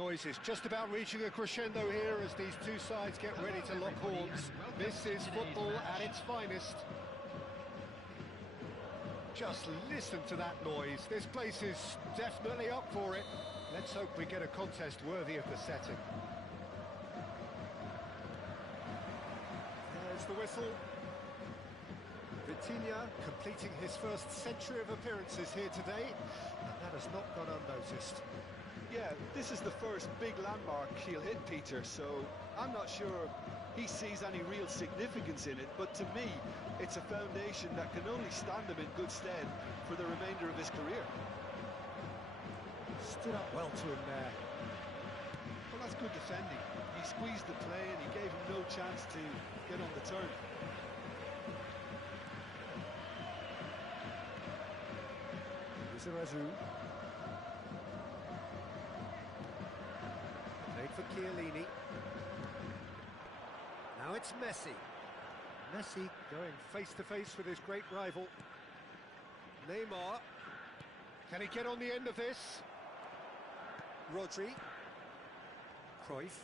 Noise is just about reaching a crescendo here as these two sides get ready to lock horns. This is football at its finest. Just listen to that noise. This place is definitely up for it. Let's hope we get a contest worthy of the setting. There's the whistle. Vitinha completing his first century of appearances here today, and that has not gone unnoticed. Yeah, this is the first big landmark he'll hit, Peter, so I'm not sure he sees any real significance in it, but to me, it's a foundation that can only stand him in good stead for the remainder of his career. Stood up well to him there. Well, that's good defending. He squeezed the play and he gave him no chance to get on the turn. Zirazu. Played for Chiellini. Now it's Messi. Messi going face-to-face with his great rival. Neymar. Can he get on the end of this? Rodri. Cruyff.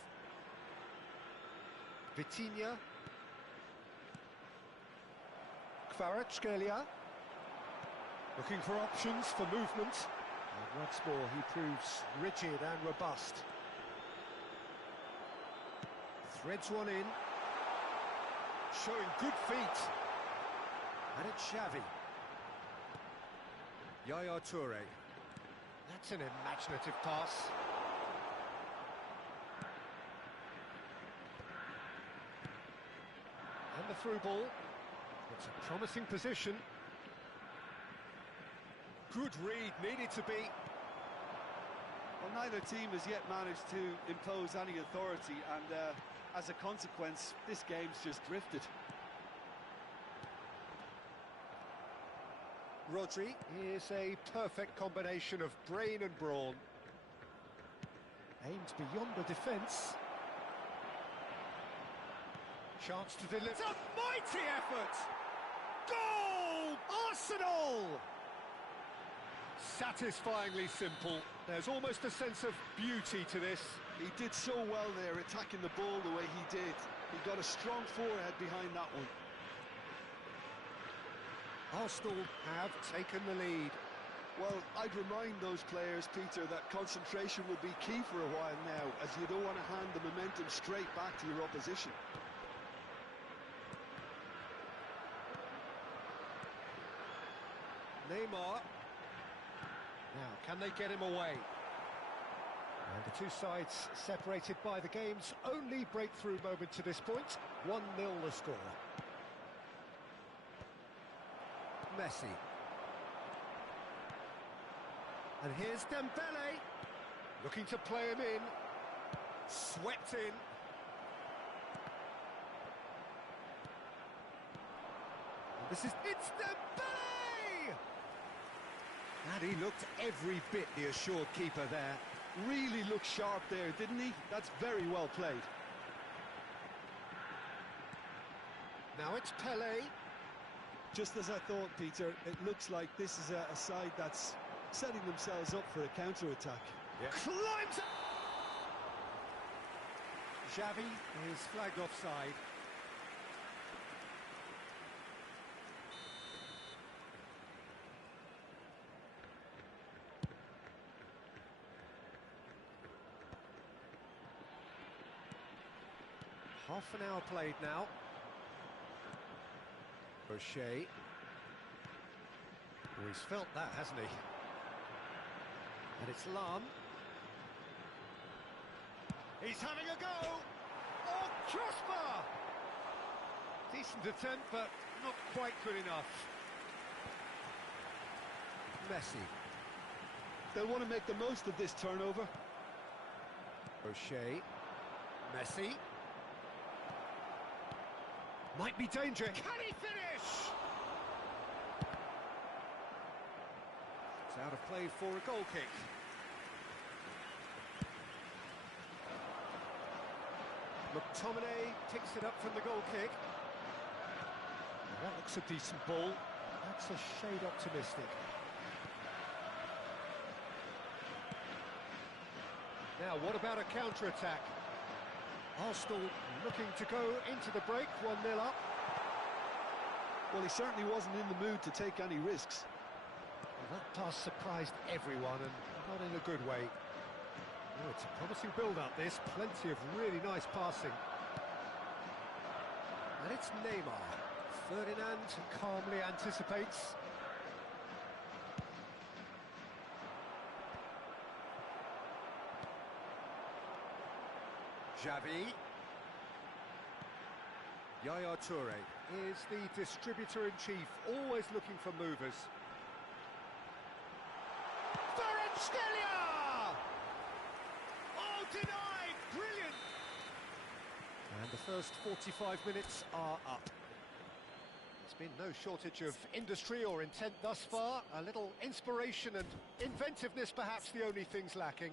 Vitinha. Kvaratskhelia. Looking for options for movement. And once more he proves rigid and robust. Threads one in. Showing good feet. And it's Xavi. Yaya Toure. That's an imaginative pass. And the through ball. It's a promising position. Good read, needed to be. Well, neither team has yet managed to impose any authority, and as a consequence, this game's just drifted. Rodri is a perfect combination of brain and brawn. Aimed beyond the defence. Chance to deliver. It's a mighty effort! Goal! Arsenal! Satisfyingly simple. There's almost a sense of beauty to this. He did so well there, attacking the ball the way he did. He got a strong forehead behind that one. Arsenal have taken the lead. Well, I'd remind those players, Peter, that concentration will be key for a while now, as you don't want to hand the momentum straight back to your opposition. Neymar. Now, can they get him away? And the two sides separated by the game's only breakthrough moment to this point. 1-0 the score. Messi. And here's Dembele. Looking to play him in. Swept in. And it's Dembele! And he looked every bit the assured keeper there. Really looked sharp there, didn't he? That's very well played. Now it's Pele. Just as I thought, Peter, it looks like this is a side that's setting themselves up for a counter-attack. Yeah. Climbs up! Xavi is flagged offside. Half an hour played now. O'Shea. Oh, he's felt that, hasn't he? And it's Lam. He's having a go! Oh, crossbar! Decent attempt, but not quite good enough. Messi. They'll want to make the most of this turnover. O'Shea. Messi. Might be dangerous. Can he finish? It's out of play for a goal kick. McTominay picks it up from the goal kick. Now that looks a decent ball. That's a shade optimistic. Now, what about a counter-attack? Arsenal looking to go into the break, 1-0 up. Well, he certainly wasn't in the mood to take any risks. Well, that pass surprised everyone, and not in a good way. Oh, it's a promising build-up, this. Plenty of really nice passing. And it's Neymar. Ferdinand calmly anticipates. Xavi. Yaya Toure is the distributor-in-chief, always looking for movers. Kvaratskhelia! Oh, denied! Brilliant! And the first 45 minutes are up. There's been no shortage of industry or intent thus far. A little inspiration and inventiveness, perhaps the only things lacking.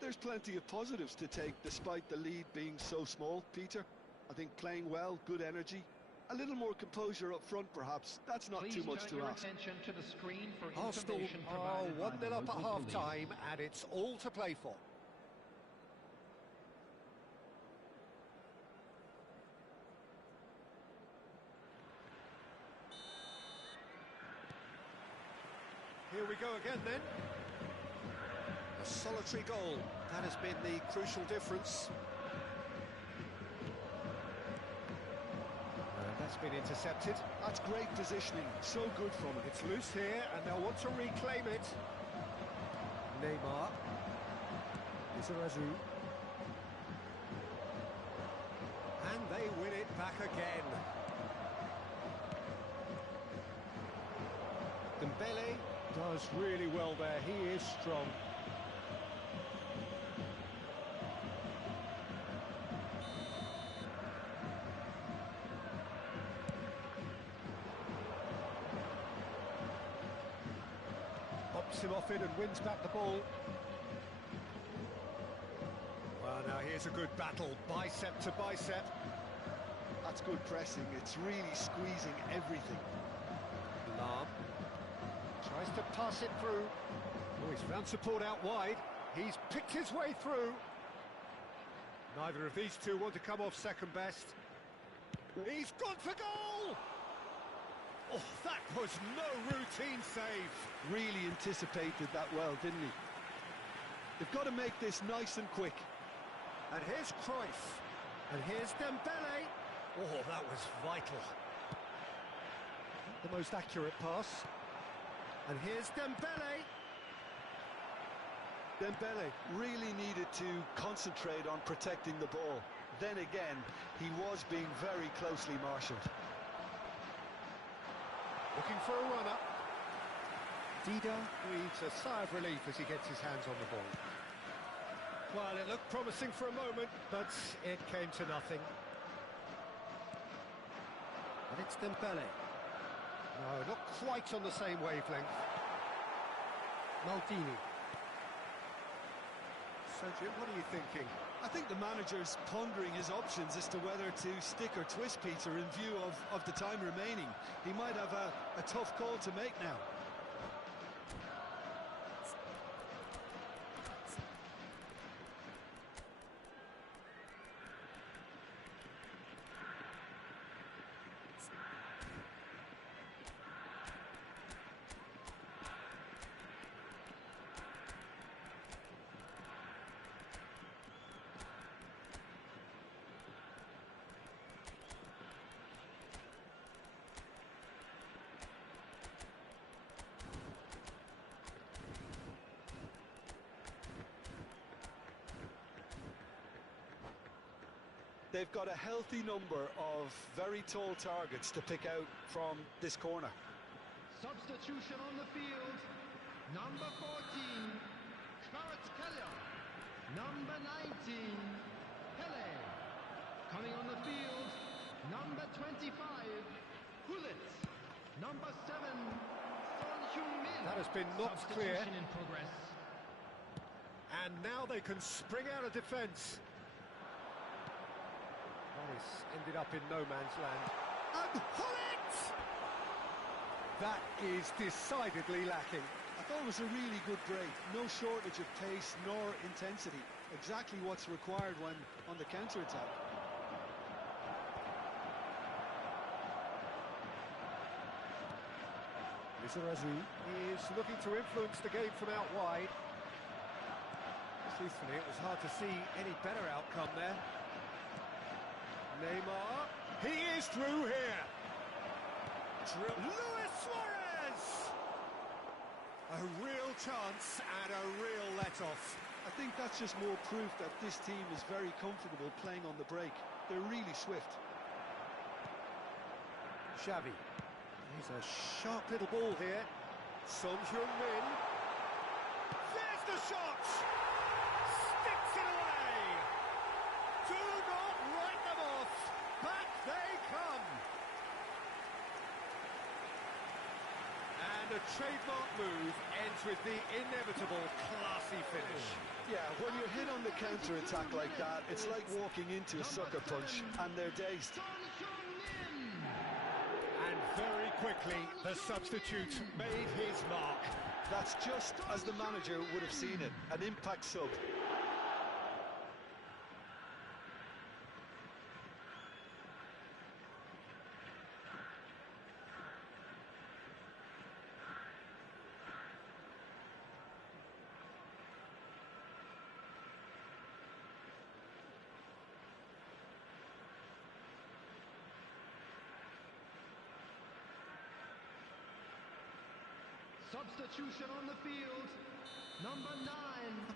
There's plenty of positives to take despite the lead being so small, Peter. I think playing well, good energy, a little more composure up front perhaps. That's not too much to ask. Attention to the screen for Arsenal information are provided by 1-0 the up at local half-time, and it's all to play for. Here we go again then. A solitary goal. That has been the crucial difference. And that's been intercepted. That's great positioning, so good from him. It's loose here, and they'll want to reclaim it. Neymar. Izarazu. And they win it back again. Dembele does really well there. He is strong. Pops him off in and wins back the ball. Well, now here's a good battle, bicep to bicep. That's good pressing. It's really squeezing everything. Lam tries to pass it through. Oh, he's found support out wide. He's picked his way through. Neither of these two want to come off second best. He's gone for goal! Oh, that was no routine save. Really anticipated that well, didn't he? They've got to make this nice and quick. And here's Cruyff. And here's Dembele. Oh, that was vital. The most accurate pass. And here's Dembele. Dembele really needed to concentrate on protecting the ball. Then again, he was being very closely marshalled. Looking for a run-up. Dida breathes a sigh of relief as he gets his hands on the ball. Well, it looked promising for a moment, but it came to nothing. And it's Dembele. No, not quite on the same wavelength. Maldini. So, Jim, what are you thinking? I think the manager's pondering his options as to whether to stick or twist Peter in view of the time remaining. He might have a tough call to make now. They've got a healthy number of very tall targets to pick out from this corner. Substitution on the field. Number 14, Kvaratskhelia. Number 19, Pele. Coming on the field, number 25, Hullet. Number 7, Son Heung-min. That has been knocked clear. Substitution in progress. And now they can spring out of defence. This ended up in no man's land. And Hullet! That is decidedly lacking. I thought it was a really good break. No shortage of pace nor intensity. Exactly what's required when on the counter-attack. Lizarazu is looking to influence the game from out wide. Truthfully, it was hard to see any better outcome there. Neymar, he is through here. Luis Suarez! A real chance and a real let-off. I think that's just more proof that this team is very comfortable playing on the break. They're really swift. Xavi. Here's a sharp little ball here. Son Heung-min. There's the shot! Sticks it away! Do not write them off! Back they come! And a trademark move ends with the inevitable classy finish. Yeah, when you're hit on the counter-attack like that, it's like walking into a sucker punch, and they're dazed. And very quickly, the substitute made his mark. That's just as the manager would have seen it, an impact sub. Substitution on the field. Number 9.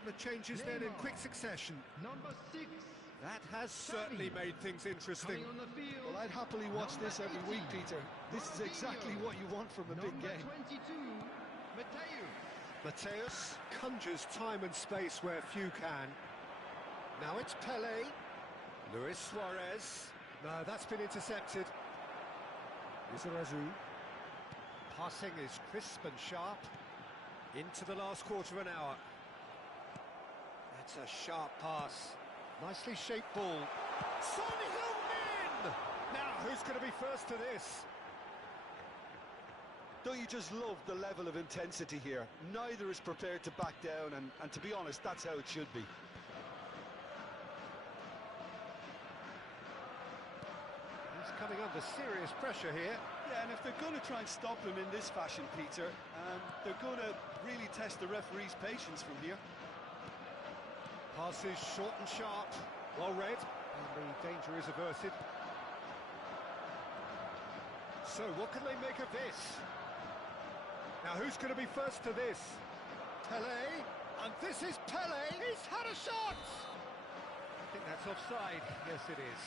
The changes then in quick succession. Number 6. That has certainly made things interesting. Coming on the field. Well, I'd happily watch this every week, Peter. This is exactly what you want from a big game. Number 22. Mateus. Mateus conjures time and space where few can. Now it's Pele. Luis Suarez. No, that's been intercepted. Lizarazu. Passing is crisp and sharp. Into the last quarter of an hour. That's a sharp pass. Nicely shaped ball. Son Heung-min! Now, who's going to be first to this? Don't you just love the level of intensity here? Neither is prepared to back down, and to be honest, that's how it should be. He's coming under serious pressure here. Yeah, and if they're going to try and stop him in this fashion, Peter, they're going to really test the referee's patience from here. Passes short and sharp, well read, and the danger is averted. So what can they make of this? Now who's going to be first to this? Pele, and this is Pele, he's had a shot! I think that's offside, yes it is.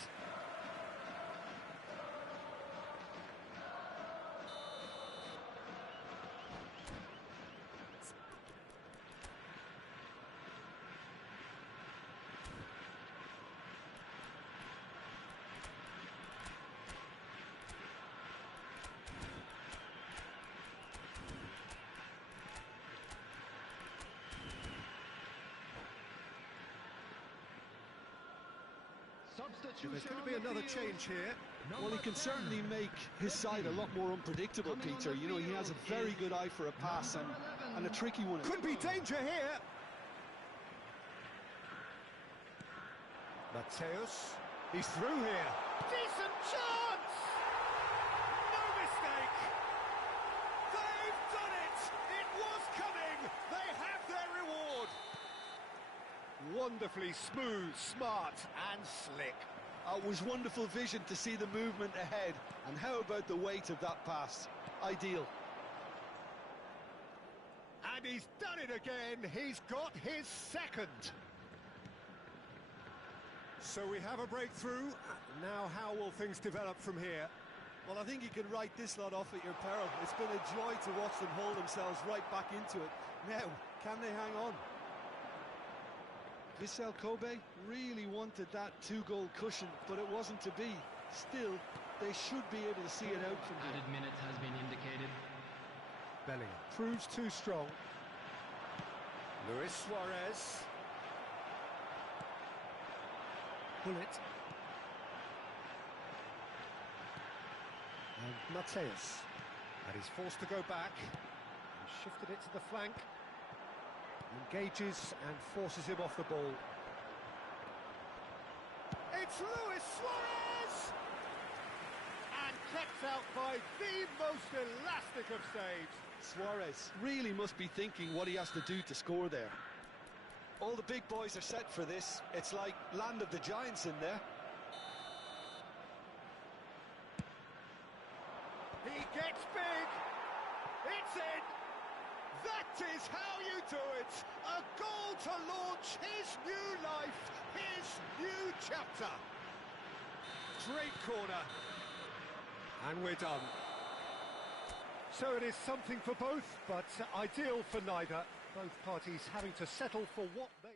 There's going to be another change here. Well, he can certainly make his side a lot more unpredictable, Peter. You know, he has a very good eye for a pass and a tricky one. Could be danger here. Mateus, he's through here. Decent chance! No mistake! They've done it! It was coming! They have their reward! Wonderfully smooth, smart and slick. It was wonderful vision to see the movement ahead. And how about the weight of that pass? Ideal. And he's done it again. He's got his second. So we have a breakthrough. Now how will things develop from here? Well, I think you can write this lot off at your peril. It's been a joy to watch them haul themselves right back into it. Now, can they hang on? Vissel Kobe really wanted that two-goal cushion, but it wasn't to be. Still, they should be able to see it out from here. Added minutes has been indicated. Bellingham proves too strong. Luis Suarez. Bullet. And Mateus. And he's forced to go back. He's shifted it to the flank. Engages and forces him off the ball. It's Luis Suarez! And kept out by the most elastic of saves. Suarez really must be thinking what he has to do to score there. All the big boys are set for this. It's like land of the giants in there. He gets big. It's in. That is how you do it. A goal to launch his new life, his new chapter. Great corner. And we're done. So it is something for both, but ideal for neither. Both parties having to settle for what they...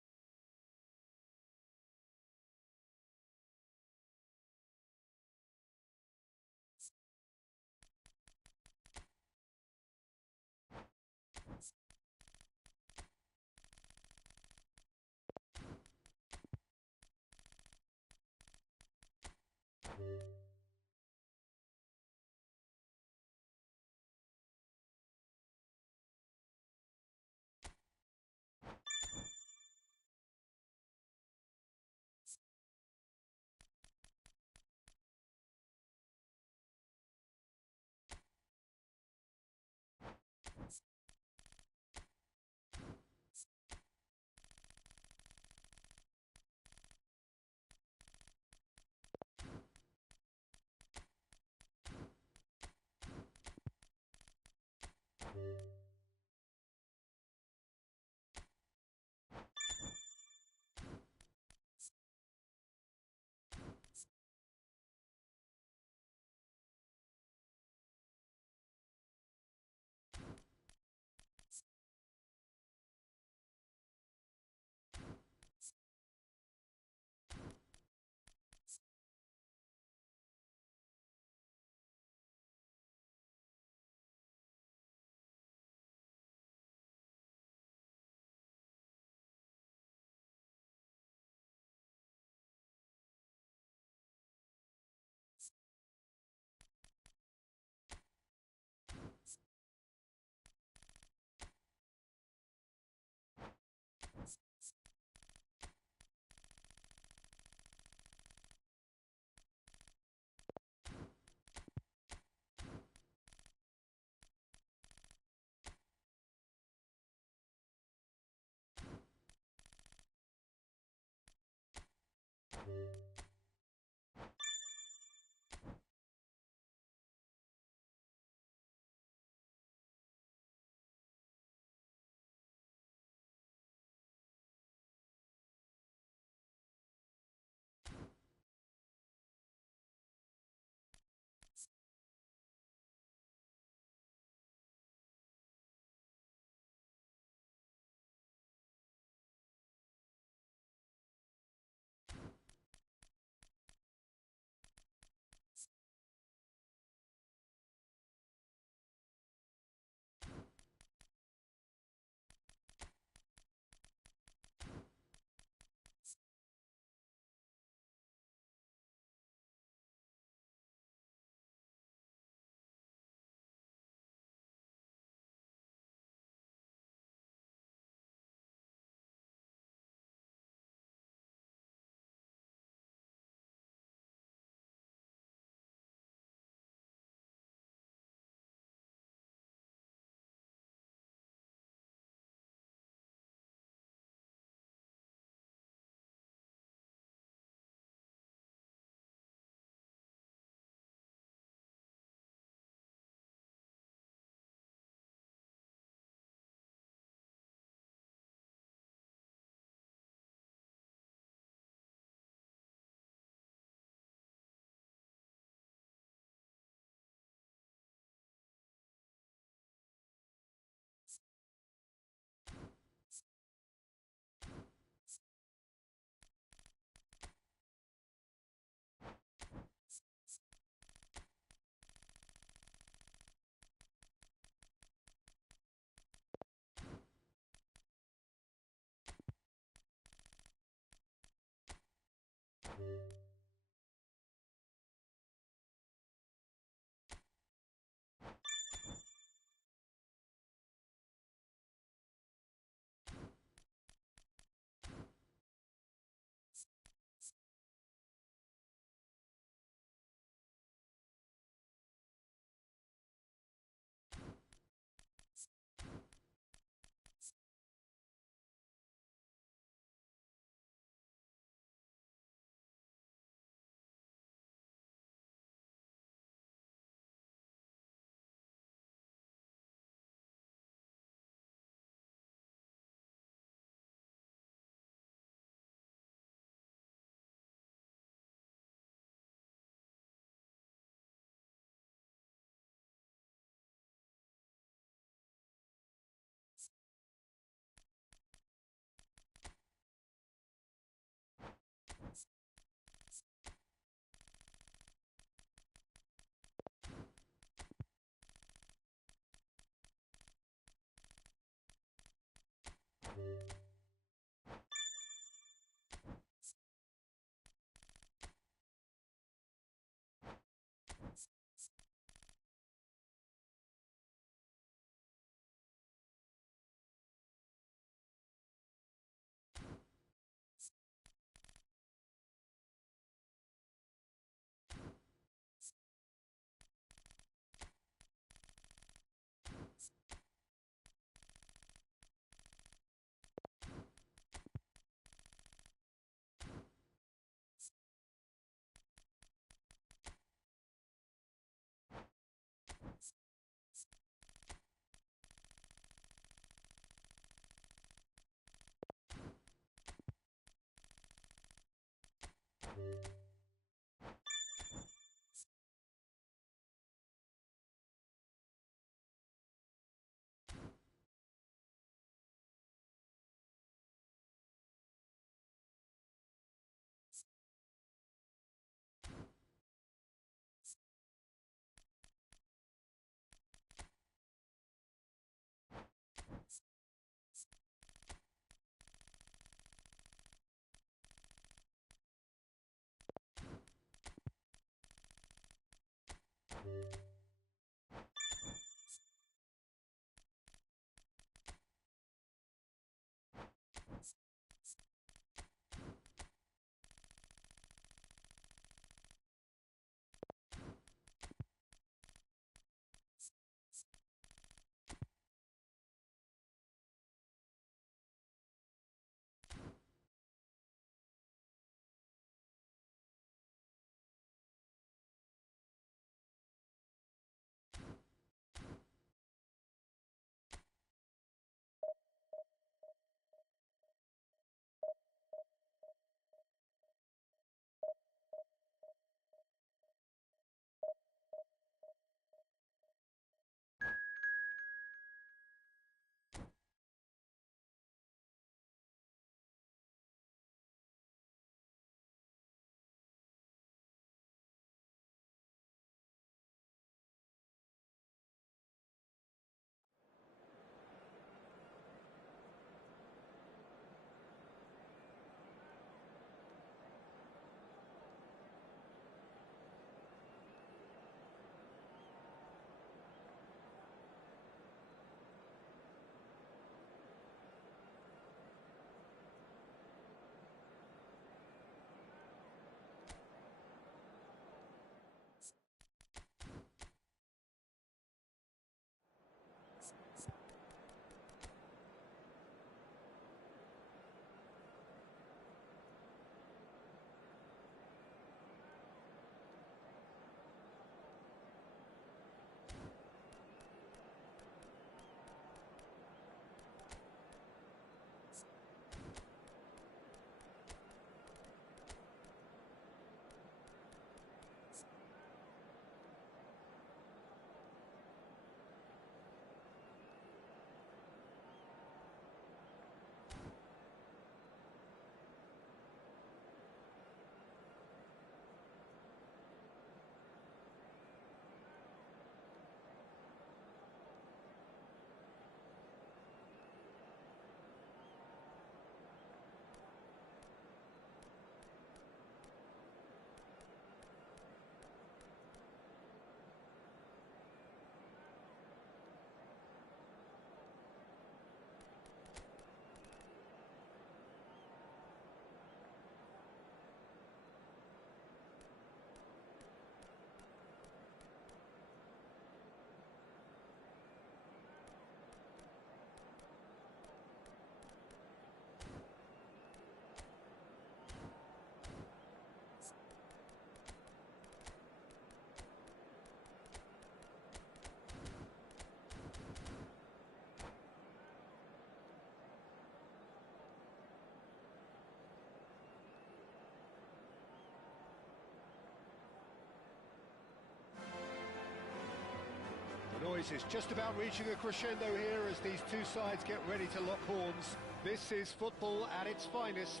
This is just about reaching a crescendo here as these two sides get ready to lock horns. This is football at its finest.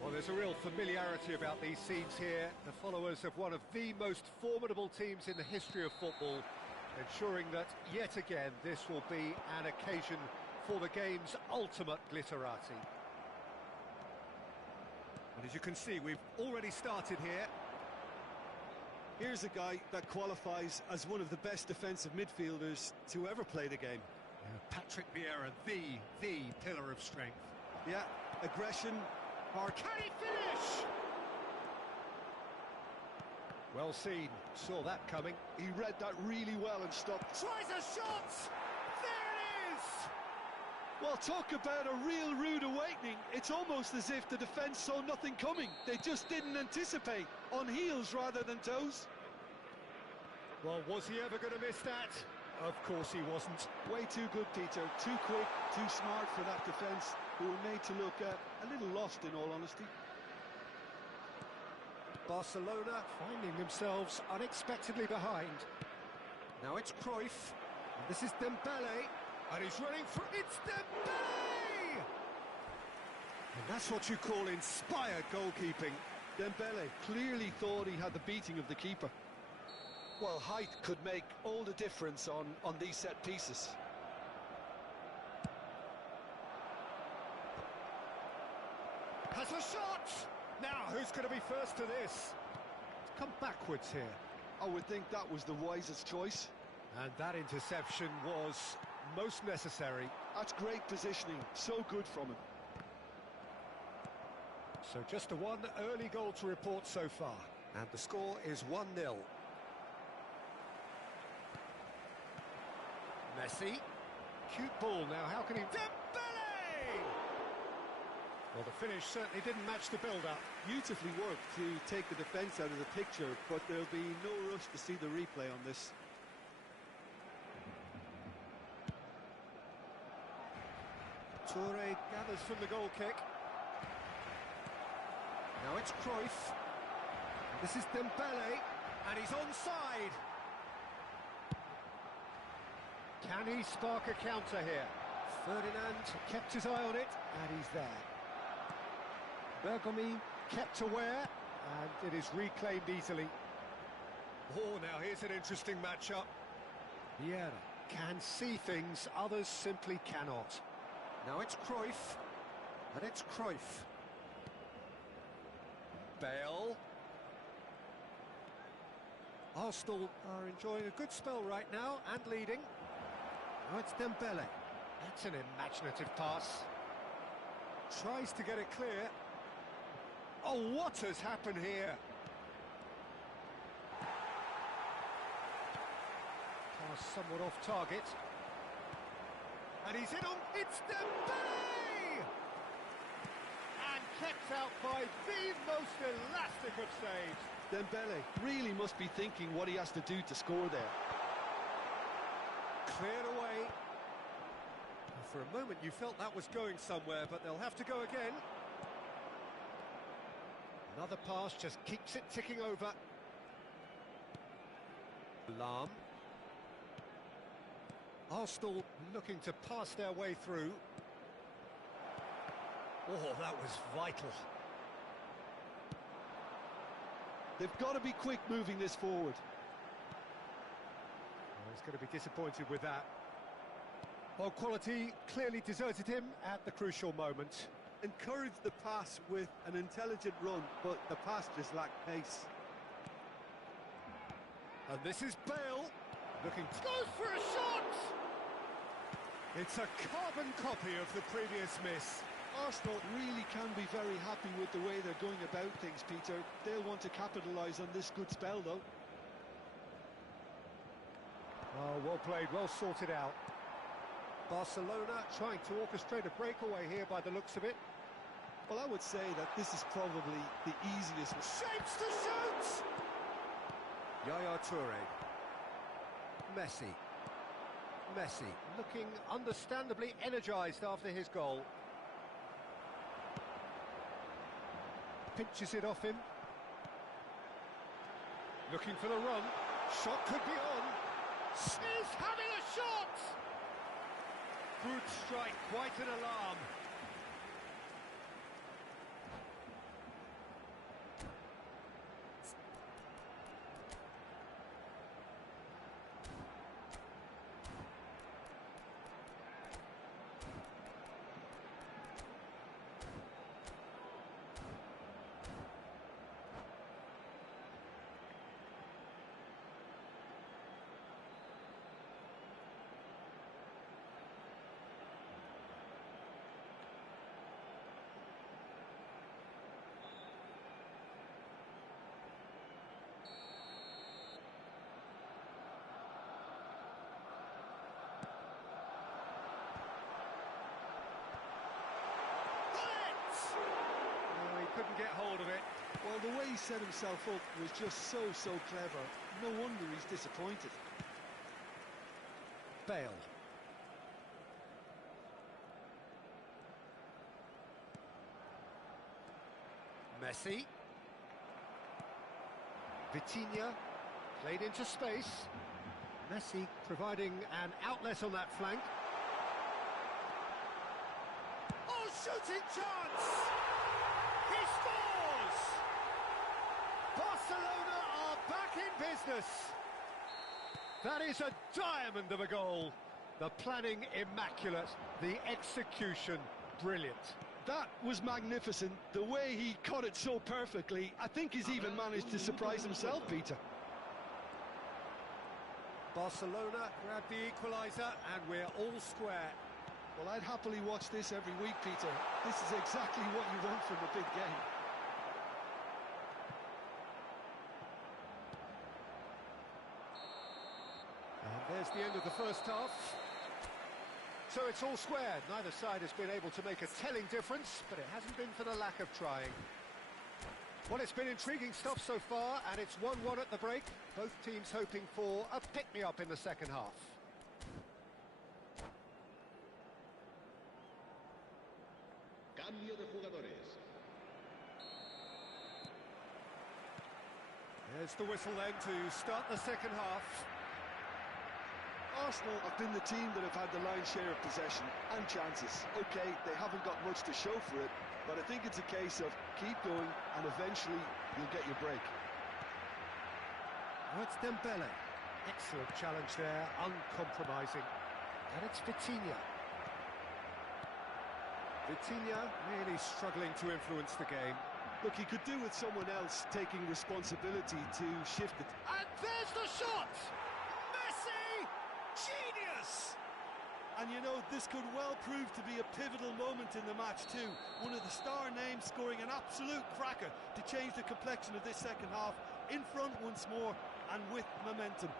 Well, there's a real familiarity about these scenes here. The followers of one of the most formidable teams in the history of football, ensuring that, yet again, this will be an occasion for the game's ultimate glitterati. And as you can see, we've already started here. Here's a guy that qualifies as one of the best defensive midfielders to ever play the game. Yeah, Patrick Vieira, the pillar of strength. Yeah, aggression. Or can he finish? Well seen, saw that coming. He read that really well and stopped. Tries a shot! There it is! Well, talk about a real rude awakening. It's almost as if the defence saw nothing coming. They just didn't anticipate. On heels rather than toes. Well, was he ever going to miss that? Of course he wasn't. Way too good, Peter. Too quick, too smart for that defence, who were made to look a little lost, in all honesty. Barcelona finding themselves unexpectedly behind. Now it's Cruyff. And this is Dembele. And he's running for... It's Dembele! And that's what you call inspired goalkeeping. Dembele clearly thought he had the beating of the keeper. Well, height could make all the difference on these set pieces. Has a shot! Now, who's going to be first to this? Come backwards here. I would think that was the wisest choice. And that interception was most necessary. That's great positioning, so good from him. So just the one early goal to report so far. And the score is 1-0. Messi. Cute ball now, how can he... Dembele! Well, the finish certainly didn't match the build-up. Beautifully worked to take the defence out of the picture, but there'll be no rush to see the replay on this. Toure gathers from the goal kick. Now it's Cruyff. This is Dembele, and he's onside. Can he spark a counter here? Ferdinand kept his eye on it, and he's there. Bergomi kept aware, and it is reclaimed easily. Oh, now here's an interesting matchup. Vieira can see things others simply cannot. Now it's Cruyff, and it's Cruyff. Bale. Arsenal are enjoying a good spell right now and leading. Now it's Dembele. That's an imaginative pass. Tries to get it clear. Oh, what has happened here? Pass somewhat off target. And he's in on... It's Dembele! And kept out by the most elastic of saves. Dembele really must be thinking what he has to do to score there. Cleared away. For a moment you felt that was going somewhere, but they'll have to go again. Another pass just keeps it ticking over. Lahm. Arsenal looking to pass their way through. Oh, that was vital. They've got to be quick moving this forward. Oh, he's going to be disappointed with that. Well, quality clearly deserted him at the crucial moment. Encouraged the pass with an intelligent run, but the pass just lacked pace. And this is Bale, looking to... Goes for a shot! It's a carbon copy of the previous miss. Arsenal really can be very happy with the way they're going about things, Peter. They'll want to capitalise on this good spell, though. Oh, well played, well sorted out. Barcelona trying to orchestrate a breakaway here by the looks of it. Well, I would say that this is probably the easiest. Shapes to shoot! Yaya Toure. Messi. Messi looking understandably energised after his goal. Pinches it off him. Looking for the run. Shot could be on. He's having a shot! Good strike, quite an alarm. Couldn't get hold of it. Well, the way he set himself up was just so clever. No wonder he's disappointed. Bale. Messi. Vitinha. Played into space. Messi providing an outlet on that flank. Oh, shooting chance! He scores! Barcelona are back in business. That is a diamond of a goal. The planning immaculate, the execution brilliant. That was magnificent. The way he caught it so perfectly. I think he's even managed to surprise himself, Peter. Barcelona grab the equaliser and we're all square. Well, I'd happily watch this every week, Peter. This is exactly what you want from a big game. And there's the end of the first half. So it's all square. Neither side has been able to make a telling difference, but it hasn't been for the lack of trying. Well, it's been intriguing stuff so far, and it's 1-1 at the break. Both teams hoping for a pick-me-up in the second half. Cambio de jugadores. There's the whistle then to start the second half. Arsenal have been the team that have had the lion's share of possession and chances. OK, they haven't got much to show for it, but I think it's a case of keep going and eventually you'll get your break. Oh, it's Dembele. Excellent challenge there, uncompromising. And it's Vitinha. Vitinha really struggling to influence the game. Look, he could do with someone else taking responsibility to shift it. And there's the shot! Messi! Genius! And you know, this could well prove to be a pivotal moment in the match too. One of the star names scoring an absolute cracker to change the complexion of this second half. In front once more and with momentum.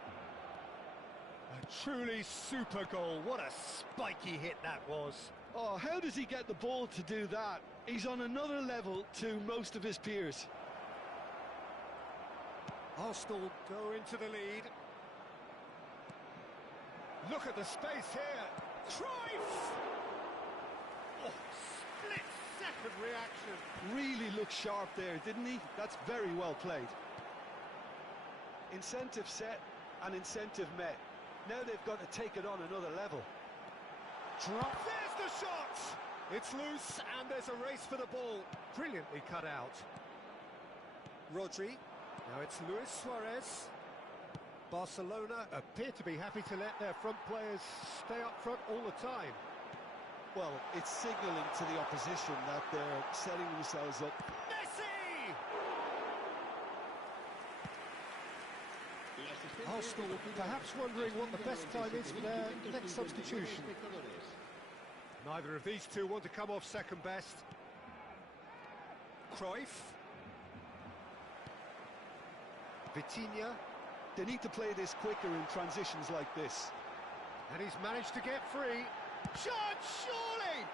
A truly super goal. What a spiky hit that was. Oh, how does he get the ball to do that? He's on another level to most of his peers. Arsenal go into the lead. Look at the space here. Cruyff! Oh, split-second reaction. Really looked sharp there, didn't he? That's very well played. Incentive set and incentive met. Now they've got to take it on another level. Drop. There's the shot! It's loose and there's a race for the ball. Brilliantly cut out. Rodri. Now it's Luis Suarez. Barcelona appear to be happy to let their front players stay up front all the time. Well, it's signalling to the opposition that they're setting themselves up. Messi! Arsenal perhaps wondering what the best time is for their next substitution. Neither of these two want to come off second best. Cruyff. Vitinha. They need to play this quicker in transitions like this. And he's managed to get free. Shot, surely!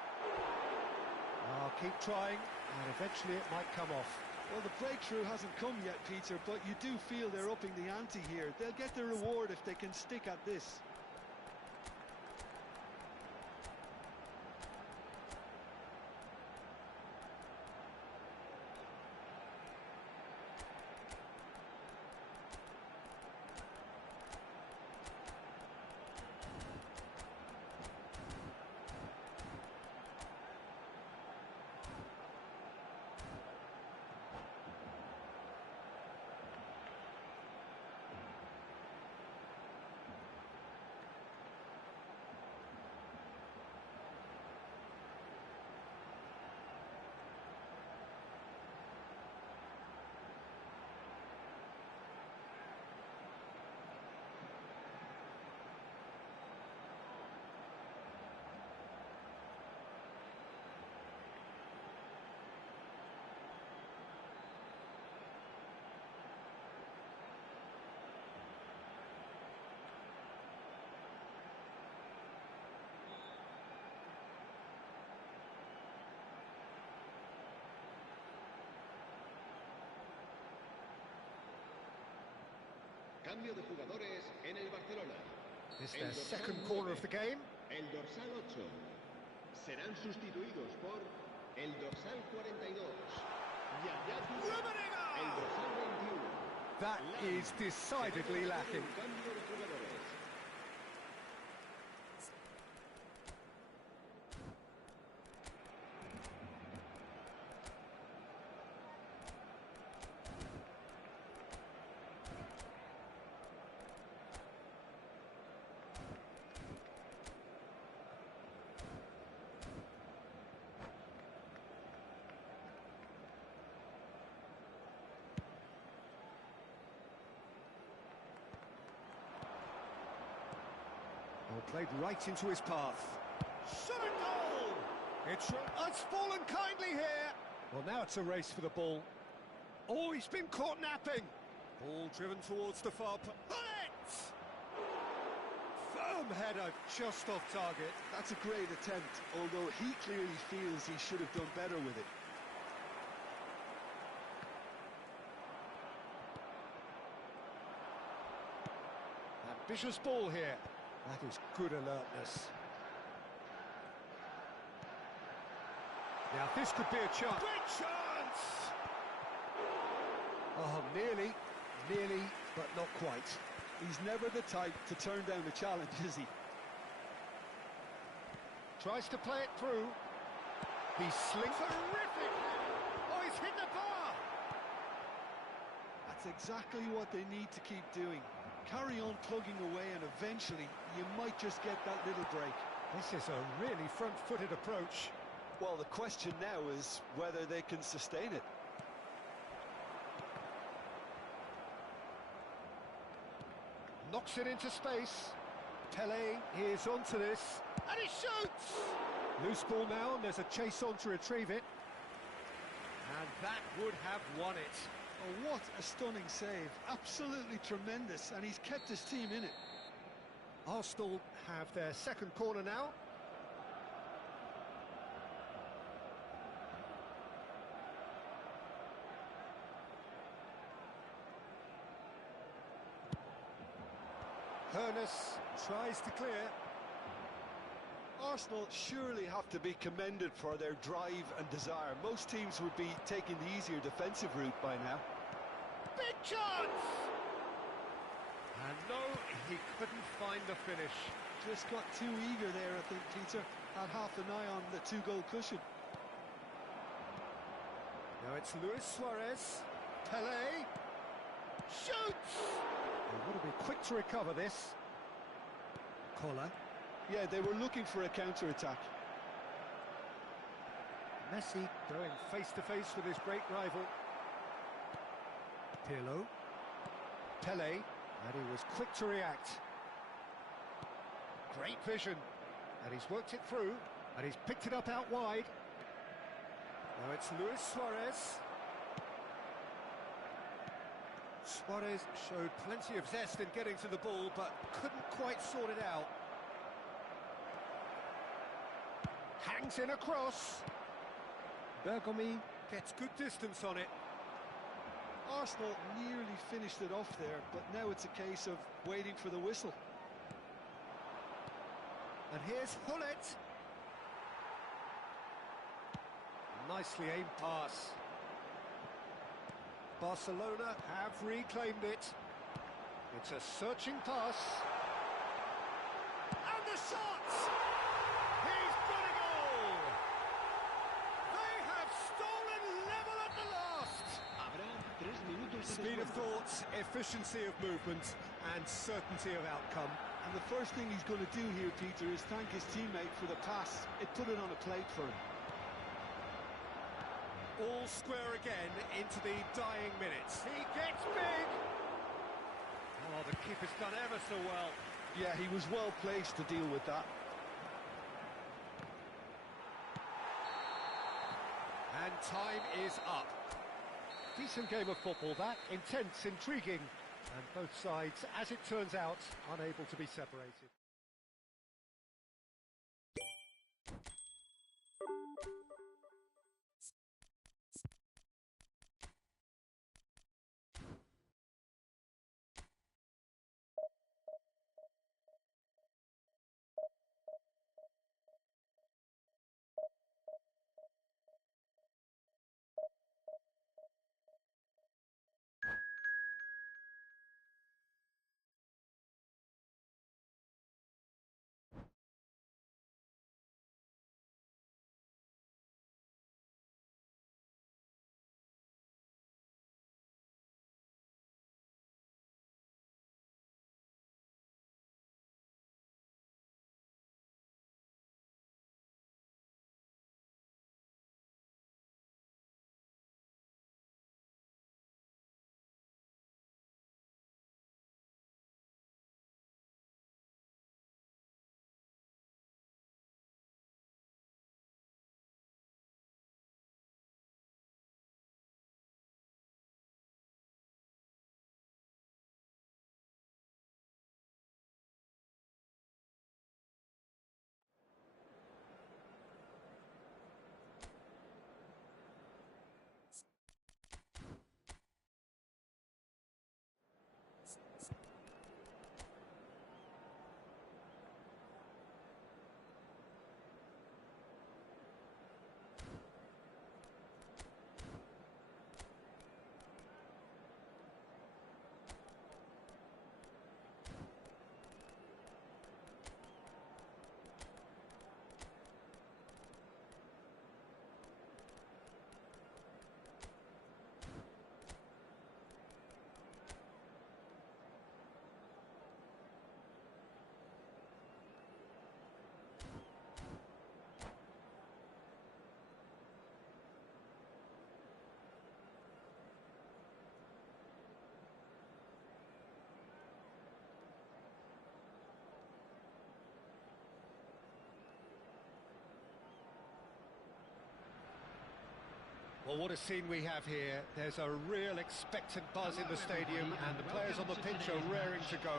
Oh, keep trying, and eventually it might come off. Well, the breakthrough hasn't come yet, Peter, but you do feel they're upping the ante here. They'll get their reward if they can stick at this. Cambio de jugadores en el Barcelona. It's their second corner of the game. El dorsal 8. Serán sustituidos por el dorsal 42. Yaya Touré. El dorsal 21. That is decidedly lacking. Cambio de jugadores. Played right into his path. Shot a goal! It's fallen kindly here. Well, now it's a race for the ball. Oh, he's been caught napping. Ball driven towards the far post. Firm header, just off target. That's a great attempt, although he clearly feels he should have done better with it. Ambitious ball here. That is good alertness. Now this could be a chance. Big chance! Oh, nearly, but not quite. He's never the type to turn down a challenge, is he? Tries to play it through. He slings terrific. Oh, he's hit the bar. That's exactly what they need to keep doing. Carry on plugging away and eventually you might just get that little break. This is a really front-footed approach. Well, the question now is whether they can sustain it. Knocks it into space. Pele is onto this. And he shoots! Loose ball now, and there's a chase on to retrieve it. And that would have won it. Oh, what a stunning save. Absolutely tremendous, and he's kept his team in it. Arsenal have their second corner now. Hernus tries to clear. Arsenal surely have to be commended for their drive and desire. Most teams would be taking the easier defensive route by now. Big chance! And no, he couldn't find the finish. Just got too eager there, I think, Peter. Had half an eye on the two-goal cushion. Now it's Luis Suarez. Pele. Shoots! They've got to be quick to recover this. Collar. Yeah, they were looking for a counter-attack. Messi going face-to-face with his great rival. Pirlo. Pele. And he was quick to react. Great vision. And he's worked it through. And he's picked it up out wide. Now it's Luis Suarez. Suarez showed plenty of zest in getting to the ball, but couldn't quite sort it out. Hangs in a cross. Bergomi gets good distance on it. Arsenal nearly finished it off there, but now it's a case of waiting for the whistle. And here's Hullet. Nicely aimed pass. Barcelona have reclaimed it. It's a searching pass. And the shot! He's got a goal! They have stolen level at the last! Speed of thought, efficiency of movement, and certainty of outcome. And the first thing he's going to do here, Peter, is thank his teammate for the pass. It put it on a plate for him. All square again into the dying minutes. He gets big! Oh, the keeper's done ever so well. Yeah, he was well placed to deal with that. And time is up. Decent game of football, that. Intense, intriguing. And both sides, as it turns out, unable to be separated. Well, what a scene we have here. There's a real expectant buzz in the stadium, and the players on the pitch are raring to go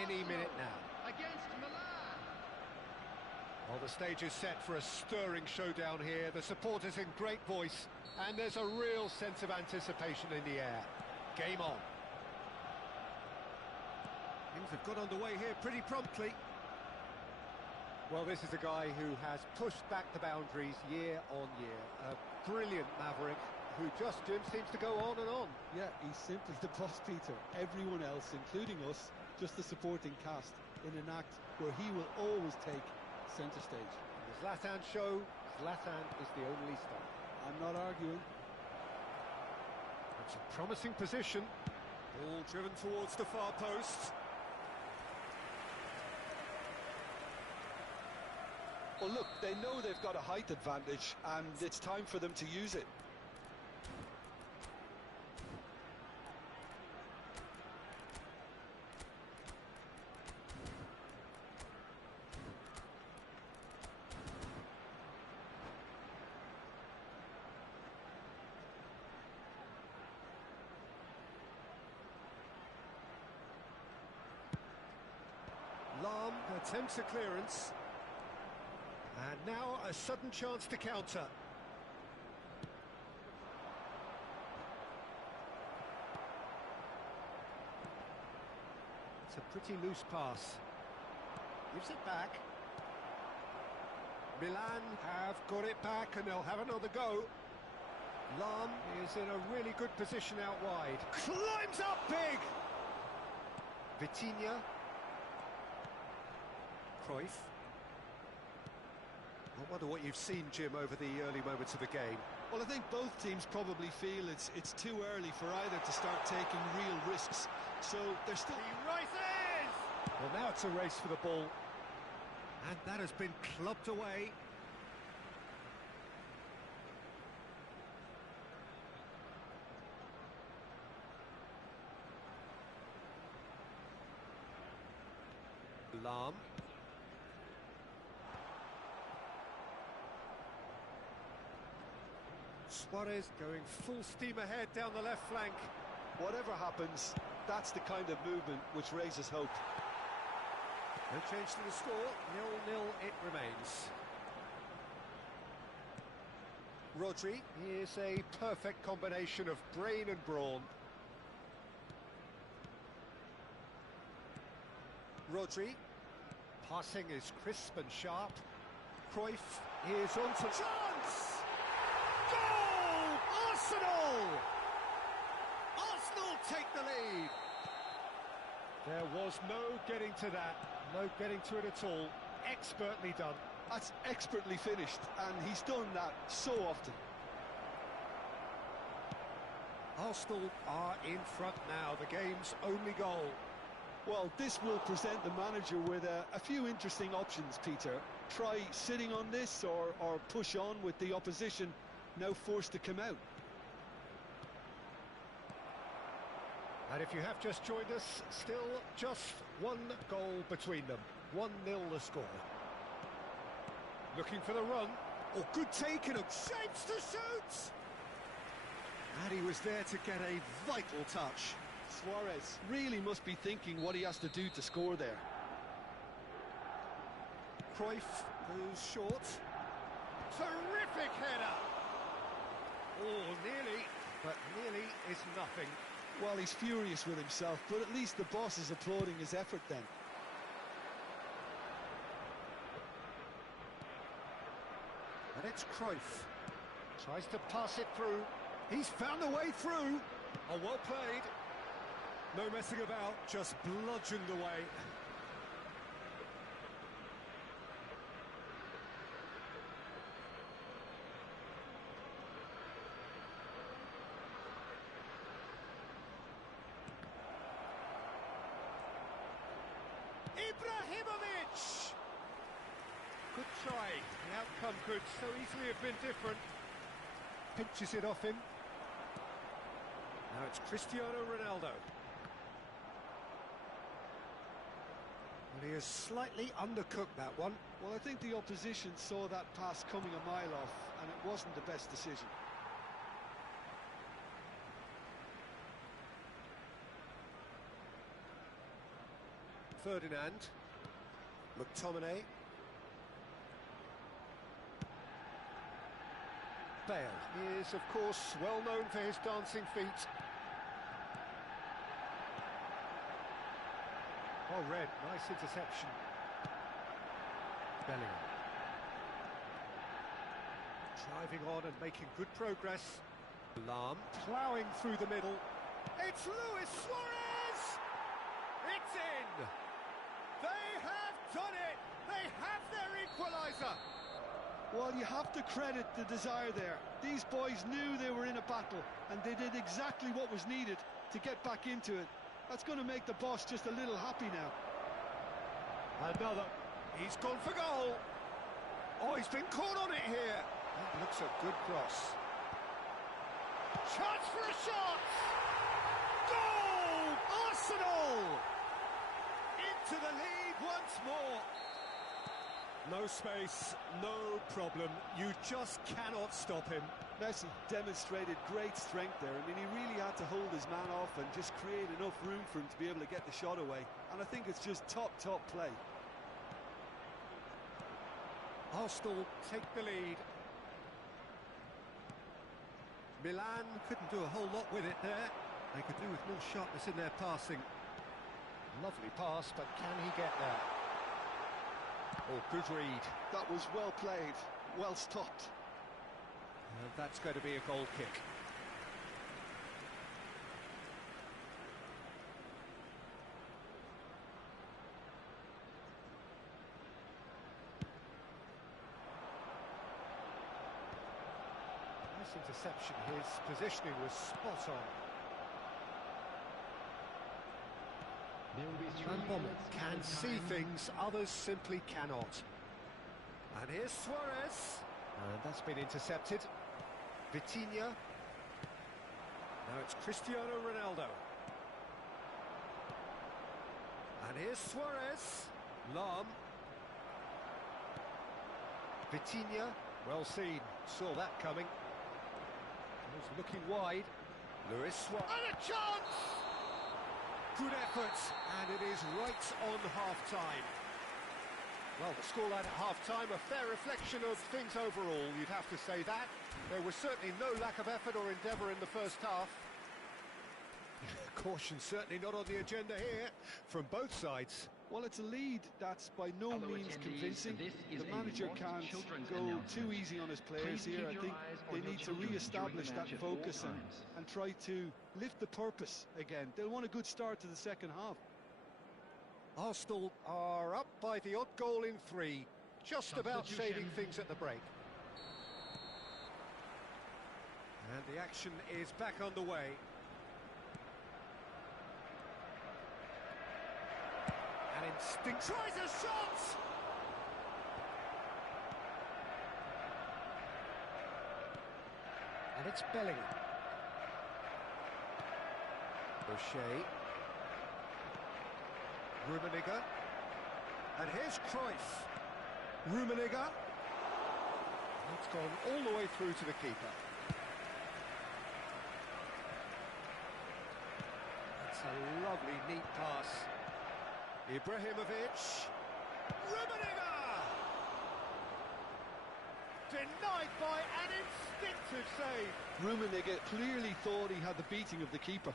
any minute now. Against Milan. Well, the stage is set for a stirring showdown here. The supporters in great voice, and there's a real sense of anticipation in the air. Game on. Things have got underway here pretty promptly. Well, this is a guy who has pushed back the boundaries year on year. A brilliant maverick who just, Jim, seems to go on and on. Yeah, he's simply the boss, Peter. Everyone else, including us, just the supporting cast in an act where he will always take centre stage. The Zlatan show, Zlatan is the only star. I'm not arguing. It's a promising position. Ball driven towards the far post. Well, look, they know they've got a height advantage, and it's time for them to use it. Lahm attempts a clearance. And now a sudden chance to counter. It's a pretty loose pass. Gives it back. Milan have got it back and they'll have another go. Lahm is in a really good position out wide. Climbs up big! Vitinha. Cruyff. I wonder what you've seen, Jim, over the early moments of the game. Well, I think both teams probably feel it's too early for either to start taking real risks. So they're still... He races! Well, now it's a race for the ball. And that has been clubbed away. Lahm. Suarez going full steam ahead down the left flank. Whatever happens, that's the kind of movement which raises hope. No change to the score, 0-0 it remains. Rodri is a perfect combination of brain and brawn. Rodri, passing is crisp and sharp. Cruyff is on to chance! Goal! Arsenal! Arsenal take the lead! There was no getting to that, no getting to it at all. Expertly done. That's expertly finished, and he's done that so often. Arsenal are in front now, the game's only goal. Well, this will present the manager with a few interesting options, Peter. Try sitting on this or push on with the opposition now forced to come out. And if you have just joined us, still just one goal between them. 1-0 the score. Looking for the run. Oh, good take and a shapes to shoot! And he was there to get a vital touch. Suarez really must be thinking what he has to do to score there. Cruyff goes short. Terrific header! Oh, nearly, but nearly is nothing. Well, he's furious with himself, but at least the boss is applauding his effort then. And it's Cruyff. Tries to pass it through. He's found a way through. Oh, well played. No messing about, just bludgeoned away. Ibrahimovic! Good try. The outcome could so easily have been different. Pinches it off him. Now it's Cristiano Ronaldo. Well, he has slightly undercooked that one. Well, I think the opposition saw that pass coming a mile off, and it wasn't the best decision. Ferdinand. McTominay. Bale is, of course, well known for his dancing feet. Oh, Red, nice interception. Bellingham. Driving on and making good progress. Lahm ploughing through the middle. It's Luis Suarez! It's in! They have done it! They have their equaliser! Well, you have to credit the desire there. These boys knew they were in a battle, and they did exactly what was needed to get back into it. That's going to make the boss just a little happy now. Another. He's gone for goal. Oh, he's been caught on it here. That looks a good cross. Chance for a shot! Goal! Arsenal! Into the lead once more. No space, no problem. You just cannot stop him. Messi demonstrated great strength there. I mean, he really had to hold his man off and just create enough room for him to be able to get the shot away. And I think it's just top play. Arsenal take the lead. Milan couldn't do a whole lot with it there. They could do with more sharpness in their passing. Lovely pass, but can he get there? Oh, good read. That was well played, well stopped. And that's going to be a goal kick. Nice interception. His positioning was spot on. Mboma can see things others simply cannot. And here's Suarez. And that's been intercepted. Vitinha. Now it's Cristiano Ronaldo. And here's Suarez. Lahm. Vitinha. Well seen. Saw that coming. Was looking wide. Luis Suarez. And a chance! Good effort, and it is right on half-time. Well, the scoreline at half-time, a fair reflection of things overall, you'd have to say that. There was certainly no lack of effort or endeavour in the first half. Caution certainly not on the agenda here, from both sides. Well, it's a lead that's by no means convincing. The manager can't go too easy on his players here. I think they need to re-establish that focus and try to lift the purpose again. They'll want a good start to the second half. Arsenal are up by the odd goal in 3, just about saving things at the break. And the action is back underway. An instinct tries a shot! And it's Bellingham. O'Shea. Rummenigge. And here's Cruyff. Rummenigge. It's gone all the way through to the keeper. That's a lovely, neat pass. Ibrahimovic. Rummenigge! Denied by an instinctive save. Rummenigge clearly thought he had the beating of the keeper.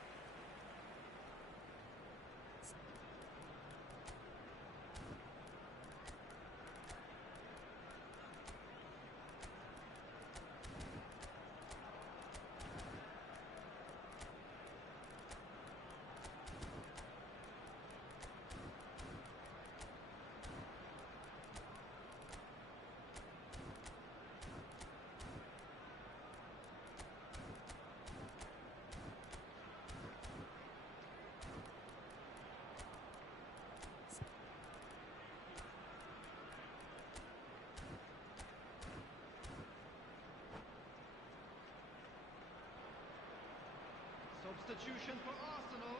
Substitution for Arsenal.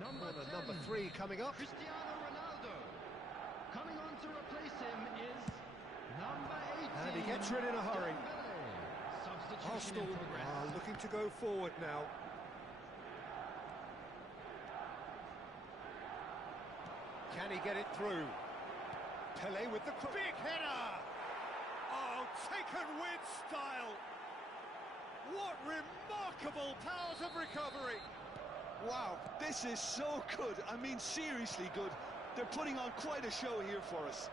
Number 3 coming up. Cristiano Ronaldo. Coming on to replace him is number 18. And he gets rid in a hurry. Substitution Arsenal in progress. are looking to go forward now. Can he get it through? Pele with the big header! Oh, taken with style! What remarkable powers of recovery! Wow, this is so good. I mean, seriously good. They're putting on quite a show here for us.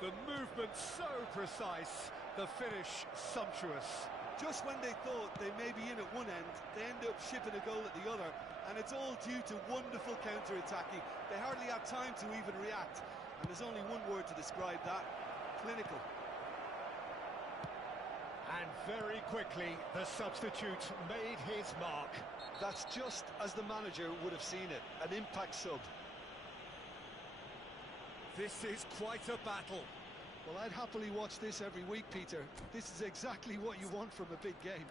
The movement so precise, the finish sumptuous. Just when they thought they may be in at one end, they end up shipping a goal at the other, and it's all due to wonderful counter-attacking. They hardly have time to even react, and there's only one word to describe that: clinical. And very quickly, the substitute made his mark. That's just as the manager would have seen it, an impact sub. This is quite a battle. Well, I'd happily watch this every week, Peter. This is exactly what you want from a big game.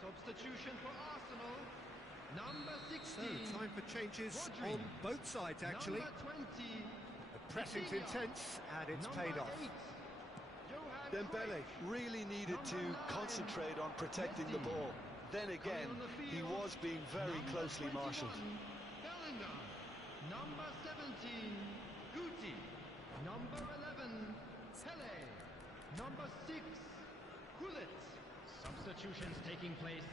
Substitution for Arsenal, number 16. So, time for changes Rodri. on both sides, actually. Number 20. The pressing's intense, and it's paid off. 8. Johan Dembele Cruyff. really needed to Number 9. concentrate on protecting the Messi. ball. Then again, Coming on the he field, was being very number closely 21, marshalled. Bellingham. Number 17, Guti. Number 11, Pele. Number 6, Gullit. Substitutions taking place.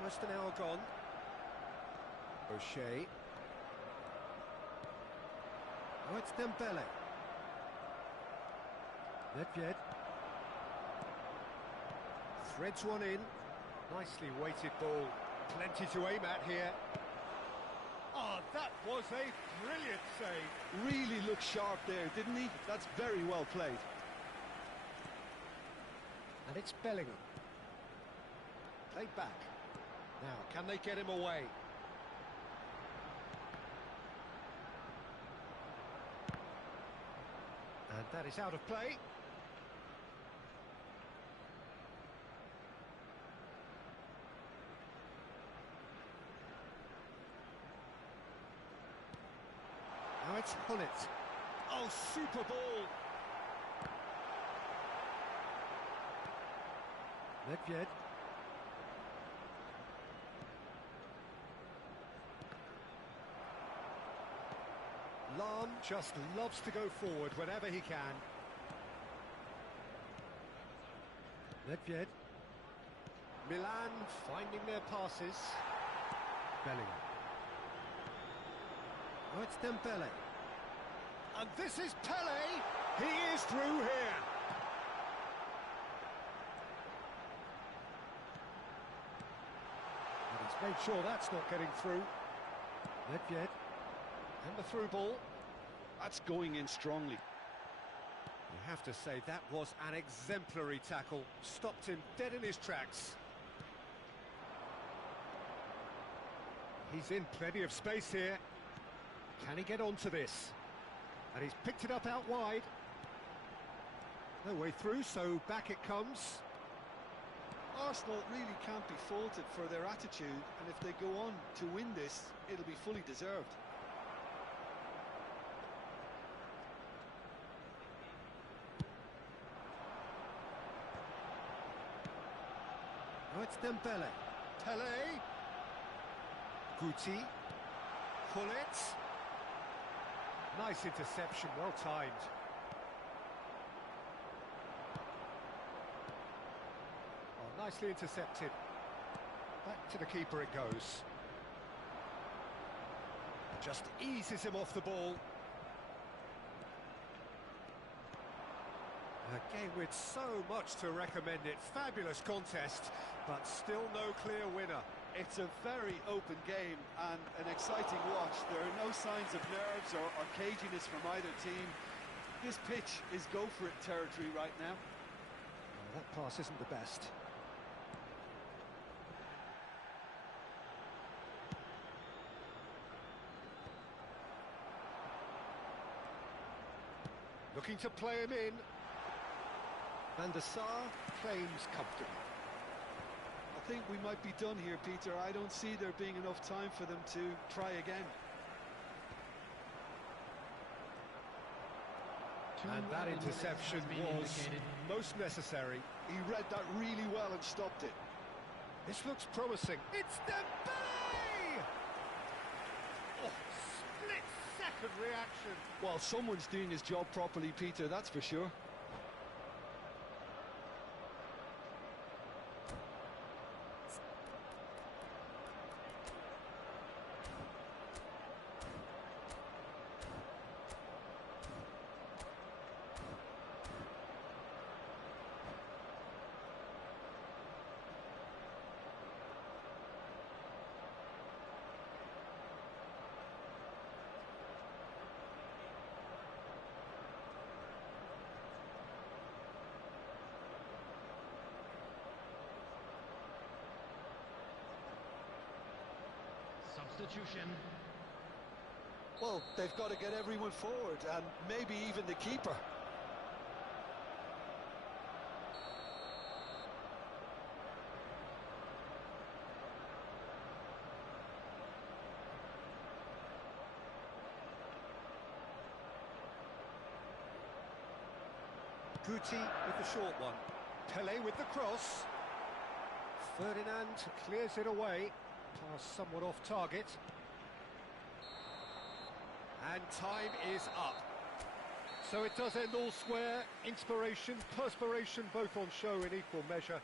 Almost an hour gone. O'Shea. Oh, it's Dembele. Nedved. Threads one in. Nicely weighted ball. Plenty to aim at here. Oh, that was a brilliant save. Really looked sharp there, didn't he? That's very well played. And it's Bellingham. Played back. Now, can they get him away? And that is out of play. Now it's Gullit. Oh, super ball. Nedved. Lahm just loves to go forward whenever he can. Nedved. Milan finding their passes. Bellingham. Oh, it's Dembele. And this is Pele. He is through here. And he's made sure that's not getting through. Nedved. And the through ball. That's going in strongly. You have to say that was an exemplary tackle. Stopped him dead in his tracks. He's in plenty of space here. Can he get onto this? And he's picked it up out wide. No way through, so back it comes. Arsenal really can't be faulted for their attitude, and if they go on to win this, it'll be fully deserved. Oh, it's Dembele. Pele. Guti. Gullit. Nice interception, well timed. Oh, Nicely intercepted. Back to the keeper it goes. Just eases him off the ball. A game with so much to recommend it. Fabulous contest, but still no clear winner. It's a very open game and an exciting watch. There are no signs of nerves or caginess from either team. This pitch is go-for-it territory right now. Well, that pass isn't the best. Looking to play him in. Van der Sar claims comfortably. I think we might be done here, Peter. I don't see there being enough time for them to try again. And that interception was most necessary. He read that really well and stopped it. This looks promising. It's Dembele! Oh, split-second reaction. Well, someone's doing his job properly, Peter, that's for sure. Substitution. Well, they've got to get everyone forward, and maybe even the keeper. Guti with the short one. Pele with the cross. Ferdinand clears it away. Pass somewhat off target. And time is up. So it does end all square. Inspiration, perspiration, both on show in equal measure.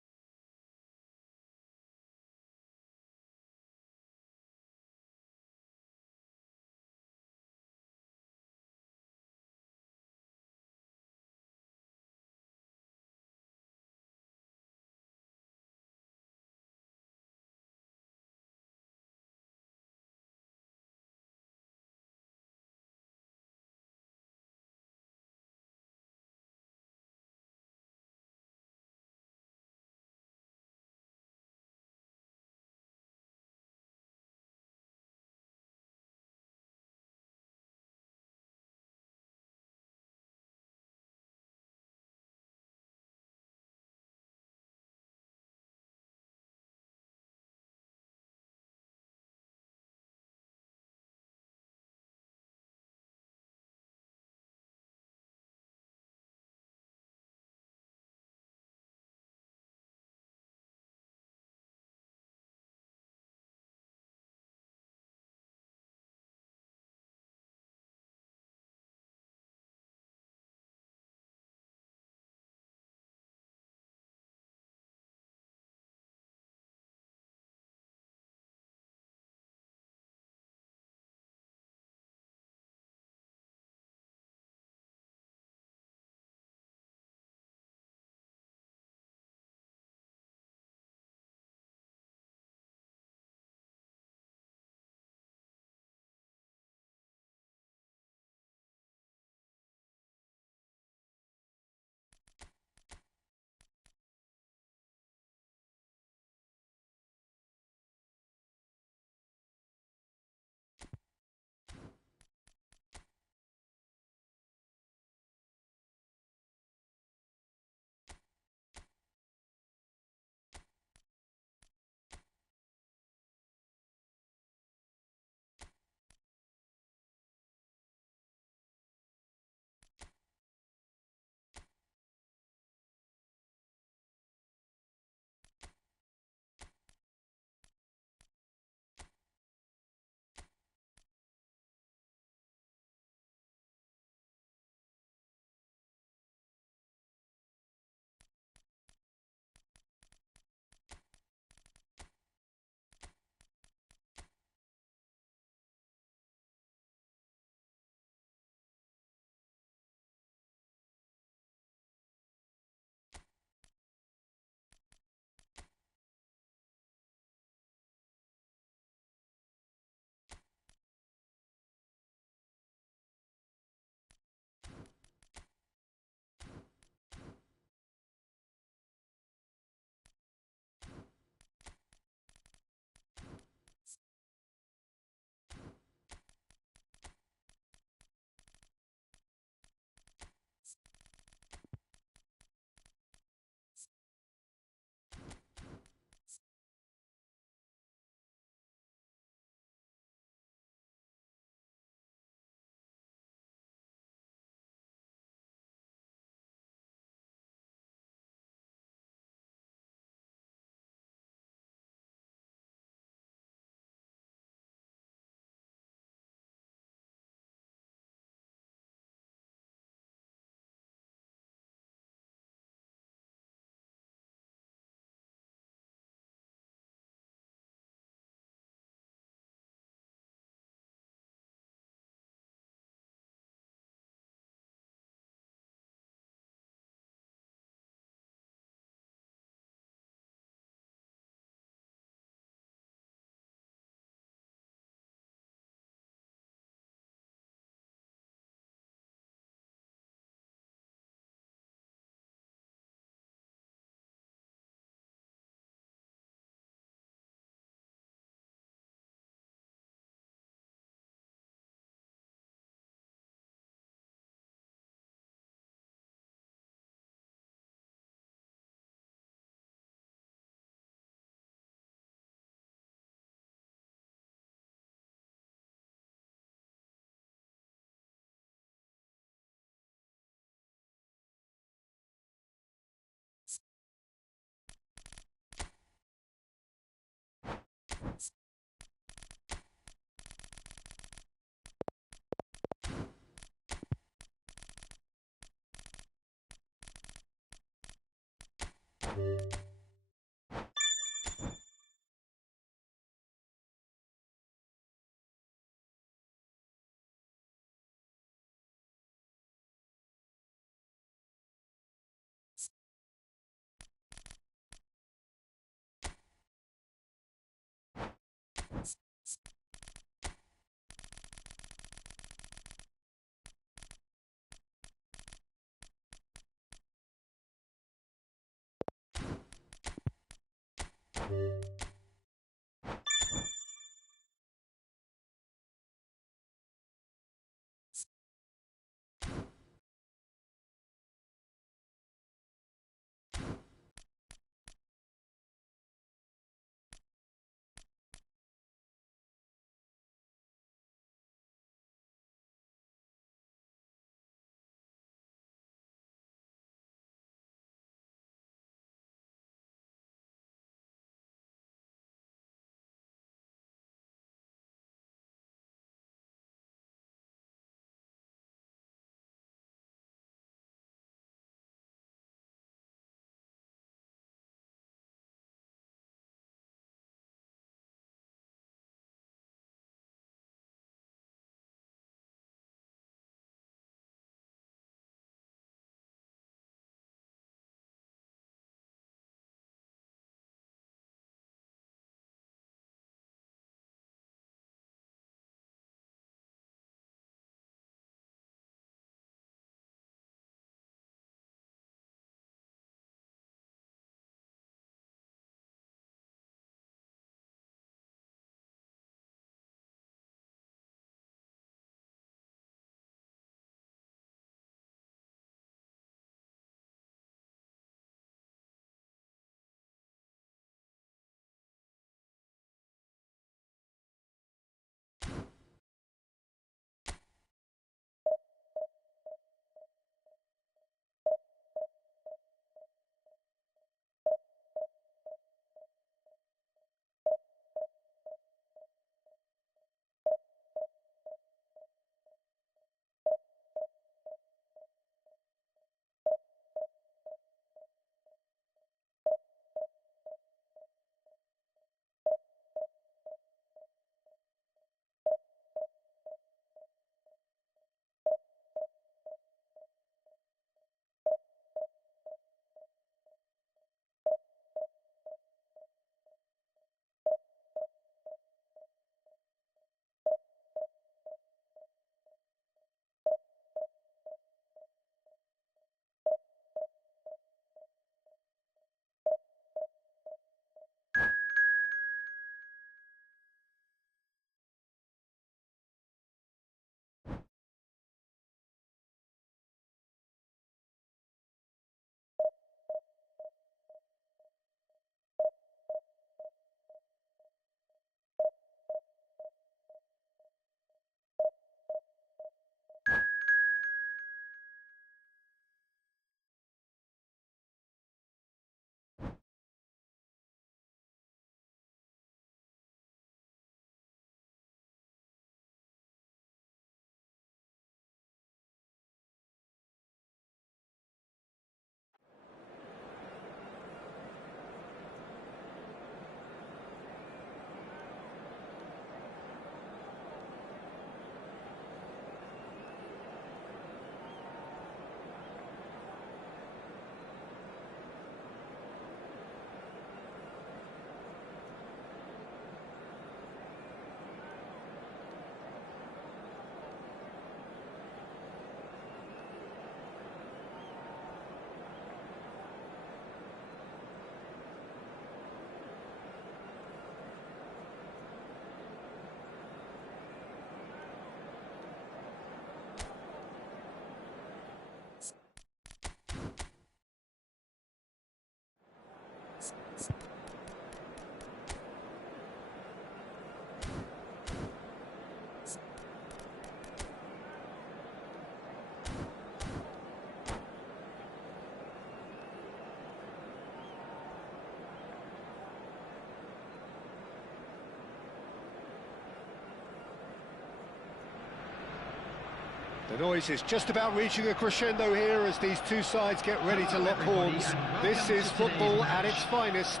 The noise is just about reaching a crescendo here as these two sides get ready to lock horns. This is football at its finest.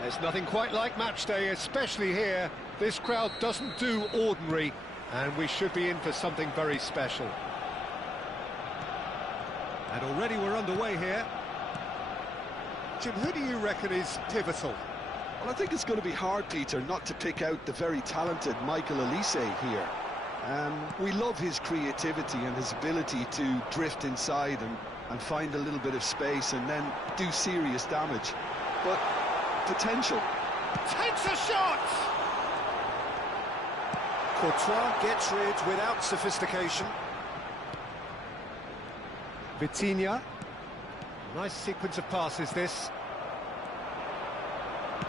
There's nothing quite like match day, especially here. This crowd doesn't do ordinary, and we should be in for something very special. And already we're underway here. Jim, who do you reckon is pivotal? Well, I think it's going to be hard, Peter, not to pick out the very talented Michael Elise here. We love his creativity and his ability to drift inside and and find a little bit of space and then do serious damage. But potential. Takes a shot! Courtois gets rid without sophistication. Vitinha. Nice sequence of passes, this.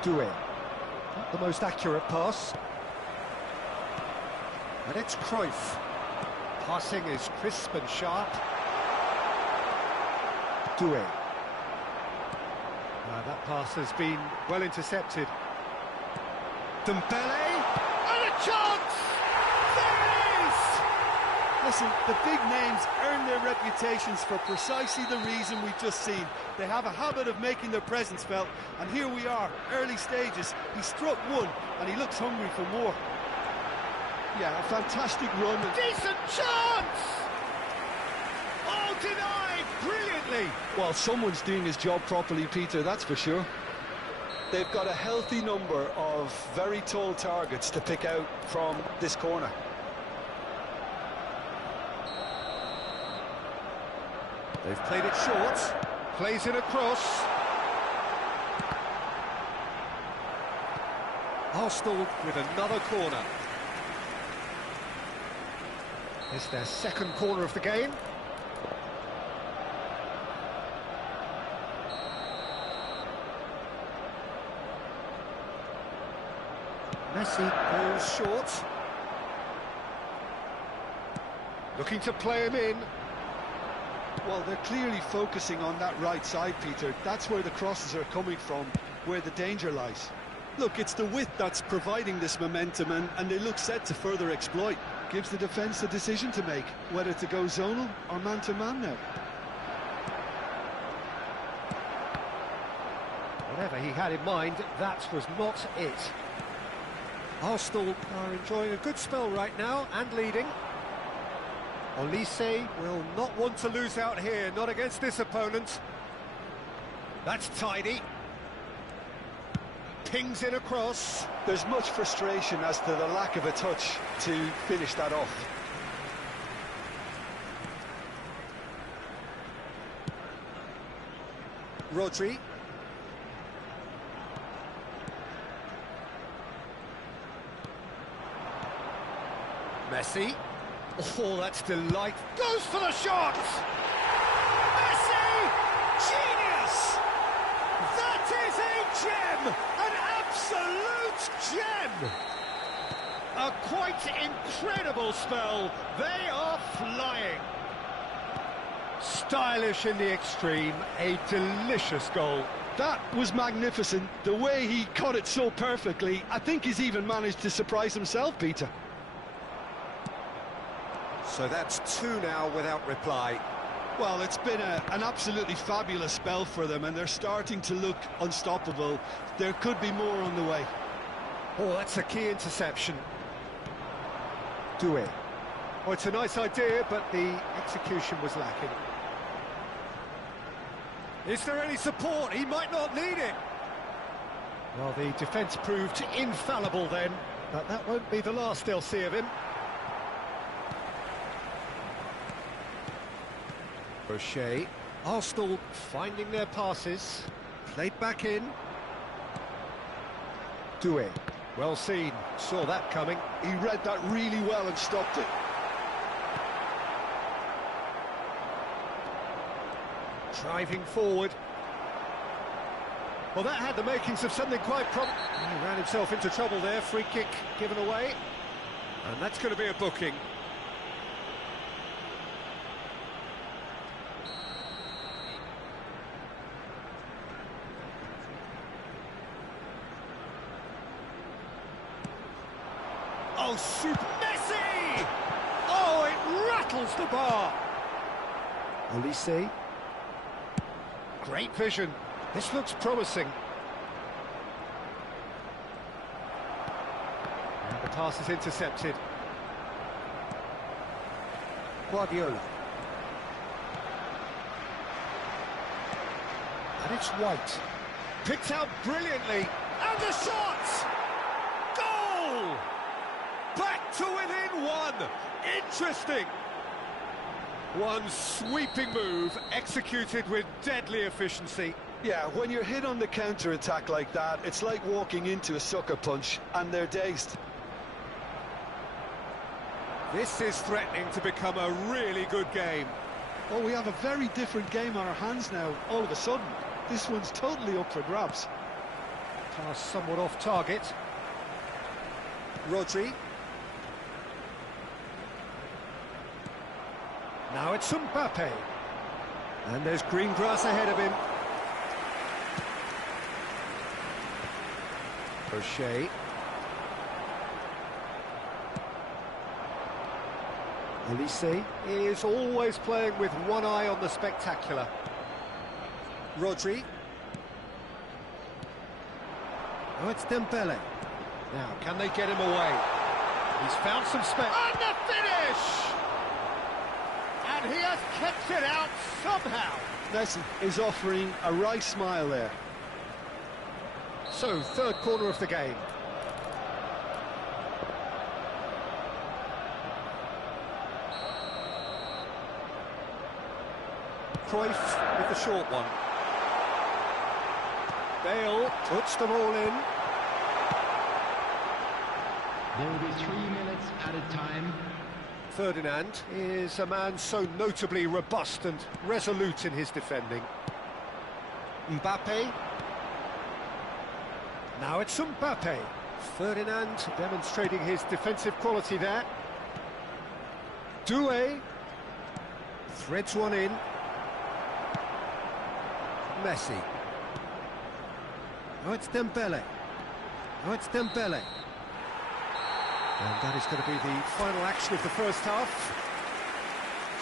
Doué. Not the most accurate pass. And it's Cruyff. Passing is crisp and sharp. Doué. That pass has been well intercepted. Dembele, and a chance! There it is! Listen, the big names earn their reputations for precisely the reason we've just seen. They have a habit of making their presence felt, and here we are, early stages. He struck one, and he looks hungry for more. Yeah, a fantastic run. Decent chance! Oh, denied brilliantly! Well, someone's doing his job properly, Peter, that's for sure. They've got a healthy number of very tall targets to pick out from this corner. They've played it short. Plays it across. Arsenal with another corner. It's their second corner of the game. Messi goes short. Looking to play him in. Well, they're clearly focusing on that right side, Peter. That's where the crosses are coming from, where the danger lies. Look, it's the width that's providing this momentum, and they look set to further exploit. Gives the defence a decision to make, whether to go zonal or man-to-man now. Whatever he had in mind, that was not it. Arsenal are enjoying a good spell right now and leading. Olise will not want to lose out here, not against this opponent. That's tidy. Pings it across. There's much frustration as to the lack of a touch to finish that off. Rodri. Messi. Oh, that's delight. Goes for the shot! Messi! Genius! That is a gem! An absolute gem! A quite incredible spell. They are flying. Stylish in the extreme, a delicious goal. That was magnificent. The way he caught it so perfectly, I think he's even managed to surprise himself, Peter. So that's two now without reply. Well, it's been an absolutely fabulous spell for them, and they're starting to look unstoppable. There could be more on the way. Oh, that's a key interception. Doué. Oh, it's a nice idea, but the execution was lacking. Is there any support? He might not need it. Well, the defence proved infallible then, but that won't be the last they'll see of him. O'Shea. Arsenal finding their passes. Played back in. Doué. Well seen. Saw that coming. He read that really well and stopped it. Driving forward. Well, that had the makings of something quite He ran himself into trouble there. Free kick given away. And that's going to be a booking. Oh, super Messi! Oh, it rattles the bar. Olise. Great vision. This looks promising. And the pass is intercepted. Guardiola. And it's White. Picked out brilliantly. And the shot! Goal! Back to within one. Interesting. One sweeping move, executed with deadly efficiency. Yeah, when you're hit on the counter-attack like that, it's like walking into a sucker punch, and they're dazed. This is threatening to become a really good game. Oh, we have a very different game on our hands now, all of a sudden. This one's totally up for grabs. Pass somewhat off target. Rodri. Now it's Mbappe. And there's green grass ahead of him. O'Shea. Elise is always playing with one eye on the spectacular. Rodri. Oh, it's Dembele. Now, can they get him away? He's found some space. And the finish! And he has kept it out somehow. Messi is offering a wry smile there. So, third corner of the game. Cruyff with the short one. Bale puts them all in. There will be 3 minutes added time. Ferdinand is a man so notably robust and resolute in his defending. Mbappe. Now it's Mbappe. Ferdinand demonstrating his defensive quality there. Doué threads one in. Messi. Oh, it's Dembele. Oh, it's Dembele. And that is going to be the final action of the first half.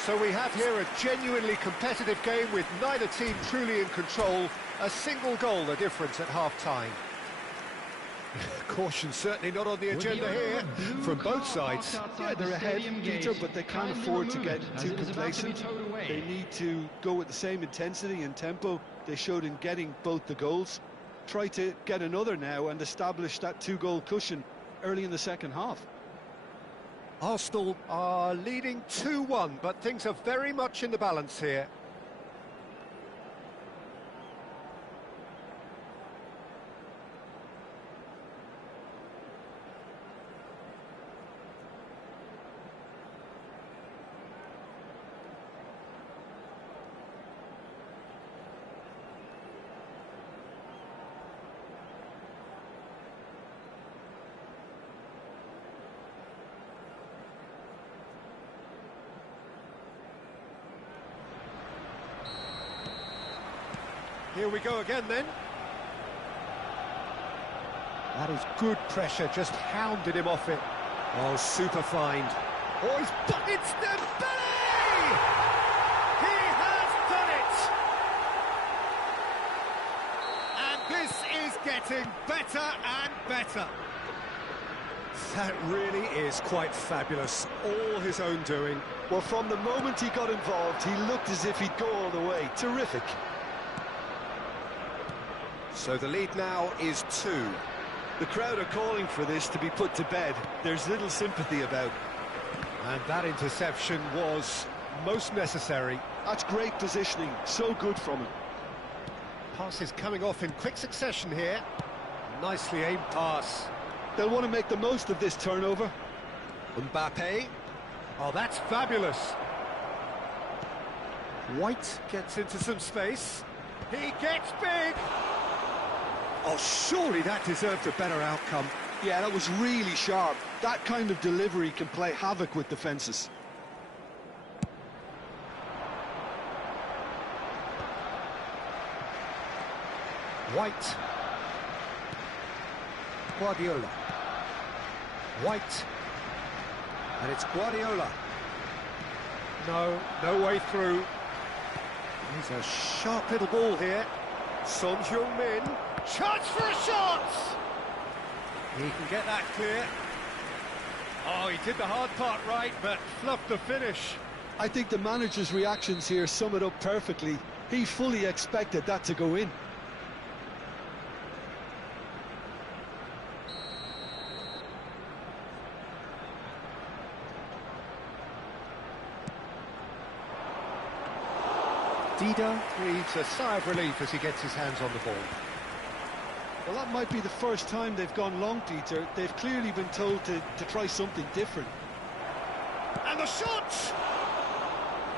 So we have here a genuinely competitive game with neither team truly in control. A single goal the difference at half-time. Caution certainly not on the agenda here from both sides. Yeah, they're ahead, Peter, but they can't afford to get too complacent. They need to go with the same intensity and tempo they showed in getting both the goals. Try to get another now and establish that two-goal cushion early in the second half. Arsenal are leading 2-1, but things are very much in the balance here. Here we go again then. That is good pressure, just hounded him off it. Oh, super find. Oh, it's Dembele! He has done it! And this is getting better and better. That really is quite fabulous, all his own doing. Well, from the moment he got involved, he looked as if he'd go all the way. Terrific. So the lead now is 2. The crowd are calling for this to be put to bed. There's little sympathy about. And that interception was most necessary. That's great positioning, so good from him. Passes coming off in quick succession here. Nicely aimed pass. They'll want to make the most of this turnover. Mbappe. Oh, that's fabulous. White gets into some space. He gets big. Oh, surely that deserved a better outcome. Yeah, that was really sharp. That kind of delivery can play havoc with defences. White. Guardiola. White. And it's Guardiola. No way through. He's a sharp little ball here. Son Heung-min. Chance for a shot! He can get that clear. Oh, he did the hard part right, but fluffed the finish. I think the manager's reactions here sum it up perfectly. He fully expected that to go in. Dida breathes a sigh of relief as he gets his hands on the ball. Well, that might be the first time they've gone long, Peter. They've clearly been told to try something different. And the shot!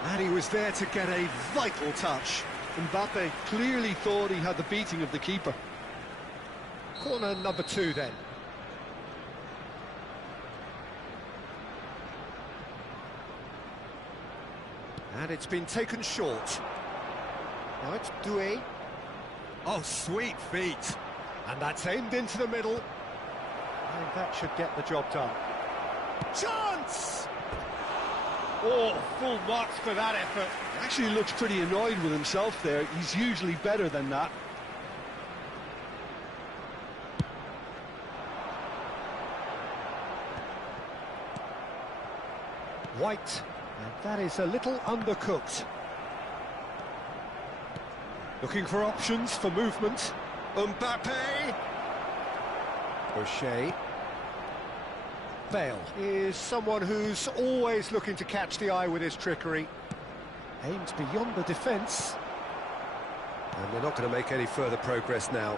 And he was there to get a vital touch. Mbappe clearly thought he had the beating of the keeper. Corner number 2 then. And it's been taken short. Now it's Doué. Oh, sweet feet. And that's aimed into the middle. And that should get the job done. Chance! Oh, full marks for that effort. He actually looks pretty annoyed with himself there. He's usually better than that. White. And that is a little undercooked. Looking for options for movement. Mbappe. O'Shea. Bale is someone who's always looking to catch the eye with his trickery. Aims beyond the defence. And they're not going to make any further progress now.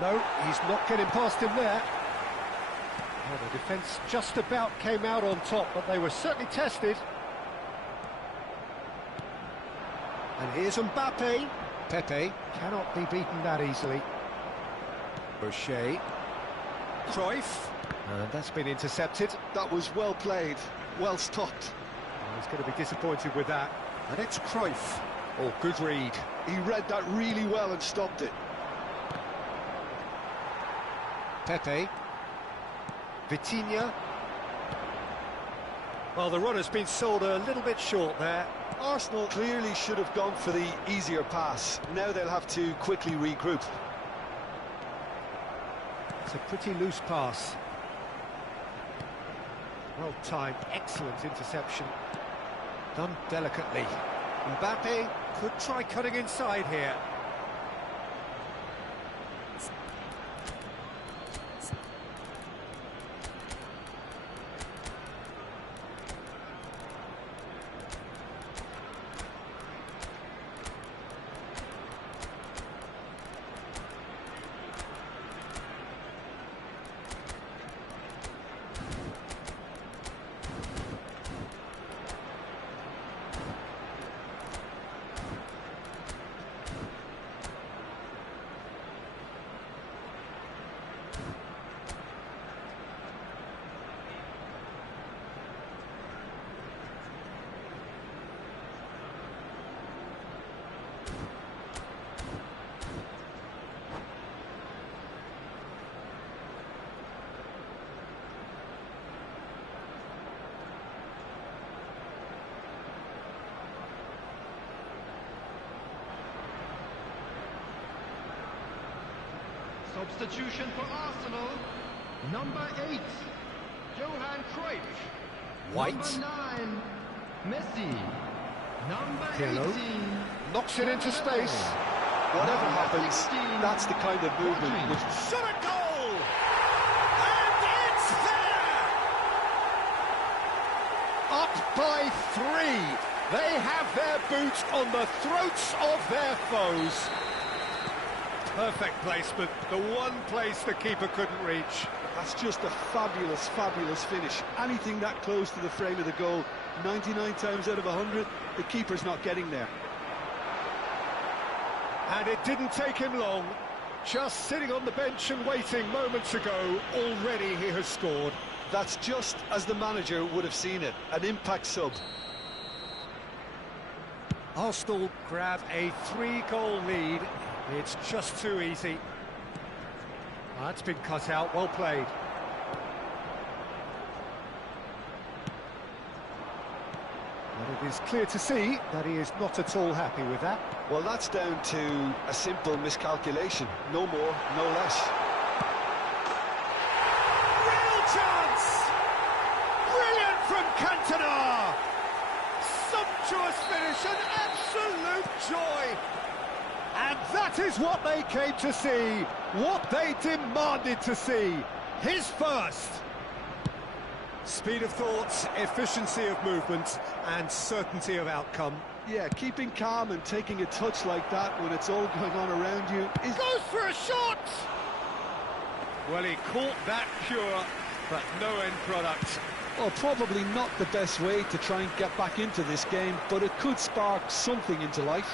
No, he's not getting past him there. Well, the defence just about came out on top, but they were certainly tested. And here's Mbappe. Pepe cannot be beaten that easily. O'Shea. Cruyff. And that's been intercepted. That was well played, well stopped. Oh, he's going to be disappointed with that. And it's Cruyff. Oh, good read. He read that really well and stopped it. Pepe. Vitinha. Well, the runner's been sold a little bit short there. Arsenal clearly should have gone for the easier pass. Now they'll have to quickly regroup. It's a pretty loose pass. Well timed, excellent interception. Done delicately. Mbappe could try cutting inside here. Substitution for Arsenal, number 8, Johan Cruyff. White. Number 9, Messi. Number Pirlo 18, knocks it into space. Whatever happens, that's the kind of movement which... Shot a goal! And it's there! Up by 3. They have their boots on the throats of their foes. Perfect placement, the one place the keeper couldn't reach. That's just a fabulous, fabulous finish. Anything that close to the frame of the goal, 99 times out of 100, the keeper's not getting there. And it didn't take him long. Just sitting on the bench and waiting moments ago, already he has scored. That's just as the manager would have seen it, an impact sub. Arsenal grab a 3-goal lead. It's just too easy. That's been cut out, well played. But it is clear to see that he is not at all happy with that. Well, that's down to a simple miscalculation. No more, no less. Real chance! Brilliant from Cantona! Sumptuous finish, an absolute joy! And that is what they came to see, what they demanded to see. His first. Speed of thought, efficiency of movement, and certainty of outcome. Yeah, keeping calm and taking a touch like that when it's all going on around you is... Goes for a shot! Well, he caught that pure, but no end product. Well, probably not the best way to try and get back into this game, but it could spark something into life.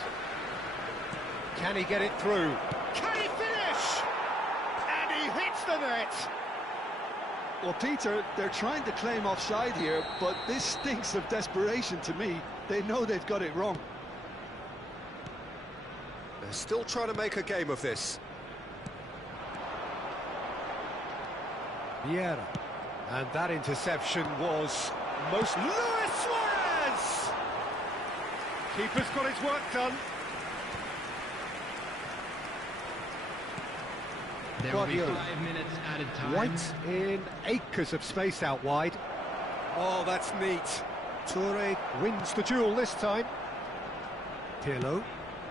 Can he get it through? Can he finish? And he hits the net! Well, Peter, they're trying to claim offside here, but this stinks of desperation to me. They know they've got it wrong. They're still trying to make a game of this. Vieira. And that interception was most... Luis Suarez! Keeper's got his work done. There will be 5 minutes added time. White in acres of space out wide. Oh, that's neat. Toure wins the duel this time. Pirlo.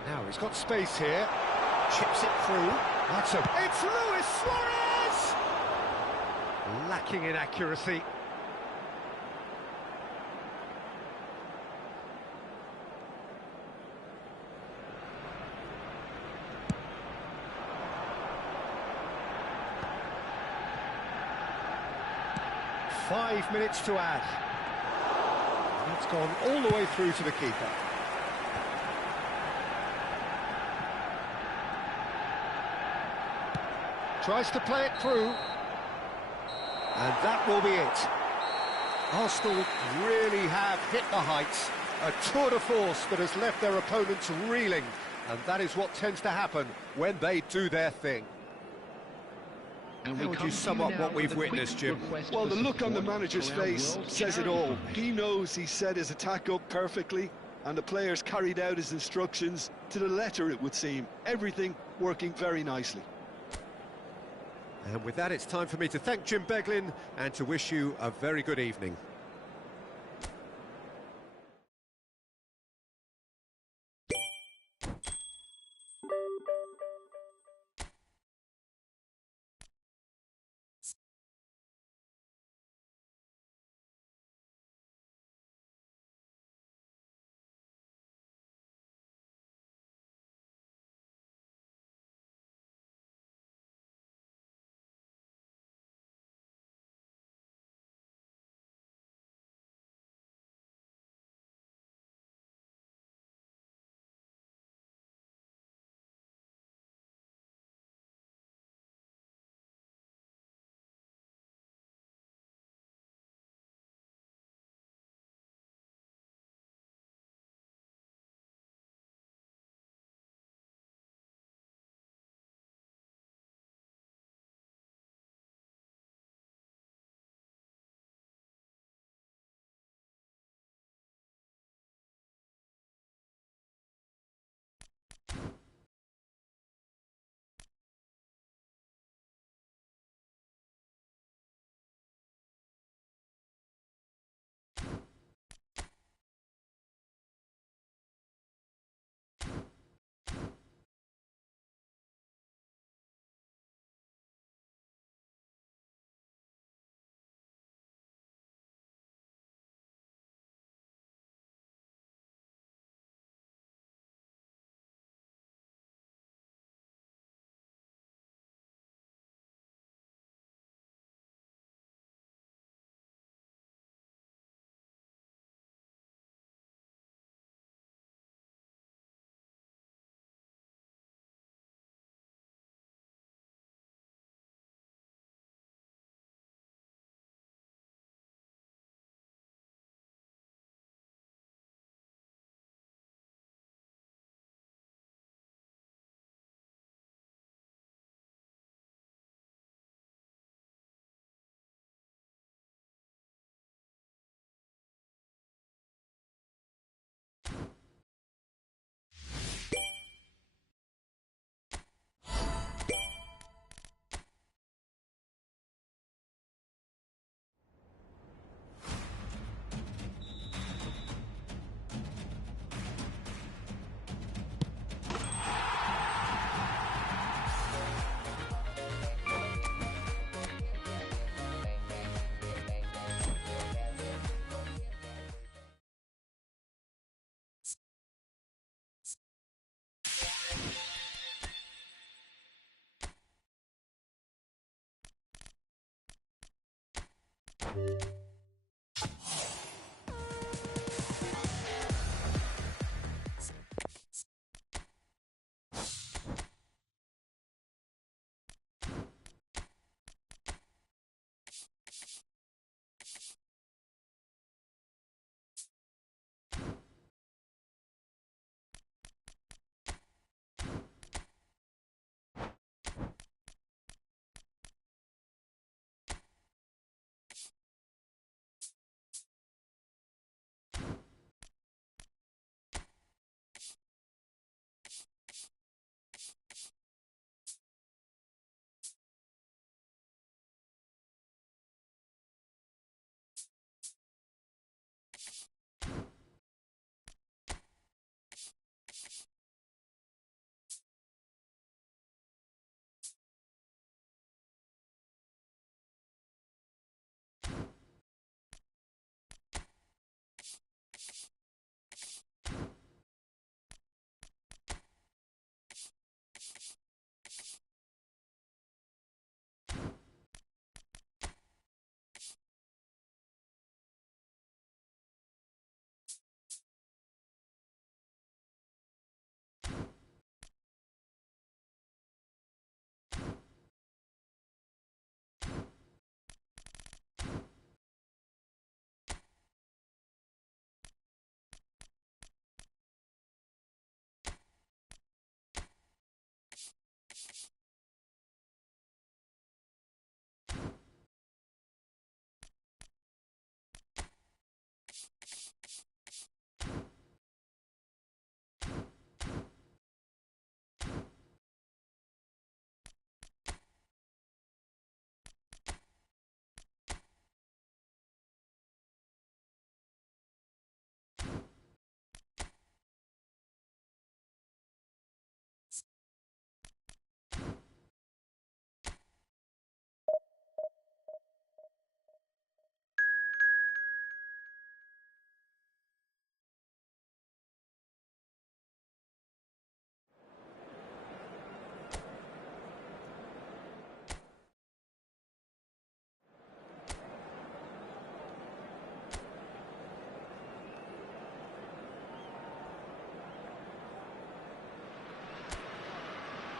Now he's got space here. Chips it through. That's a... It's Luis Suarez! Lacking in accuracy. Five minutes to add. It's gone all the way through to the keeper. Tries to play it through. And that will be it. Arsenal really have hit the heights. A tour de force that has left their opponents reeling. And that is what tends to happen when they do their thing. How would you sum up what we've witnessed, Jim? Well, the look on the manager's face says it all. He knows he set his attack up perfectly, and the players carried out his instructions to the letter, it would seem. Everything working very nicely. And with that, it's time for me to thank Jim Beglin and to wish you a very good evening.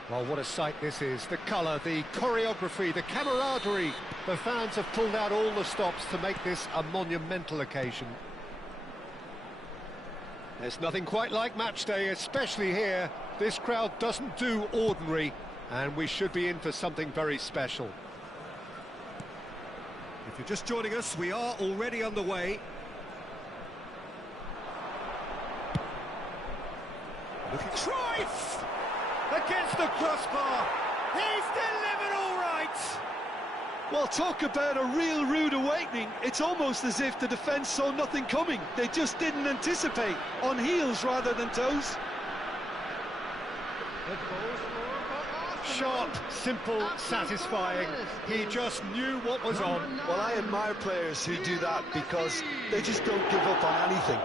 Well, what a sight this is. The colour, the choreography, the camaraderie. The fans have pulled out all the stops to make this a monumental occasion. There's nothing quite like match day, especially here. This crowd doesn't do ordinary, and we should be in for something very special. If you're just joining us, we are already underway. Looking Cruyff! Against the crossbar. He's delivered all right. Well, talk about a real rude awakening. It's almost as if the defence saw nothing coming. They just didn't anticipate. On heels rather than toes. Sharp, simple, satisfying. He just knew what was on. Well, I admire players who do that because they just don't give up on anything.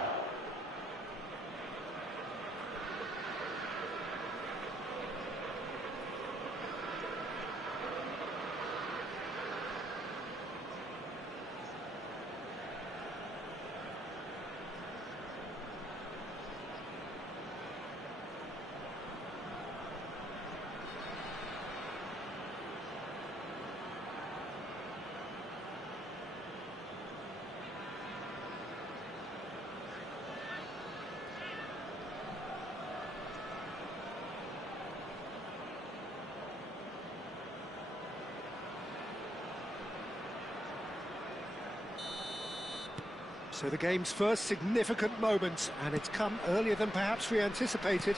So the game's first significant moment, and it's come earlier than perhaps we anticipated.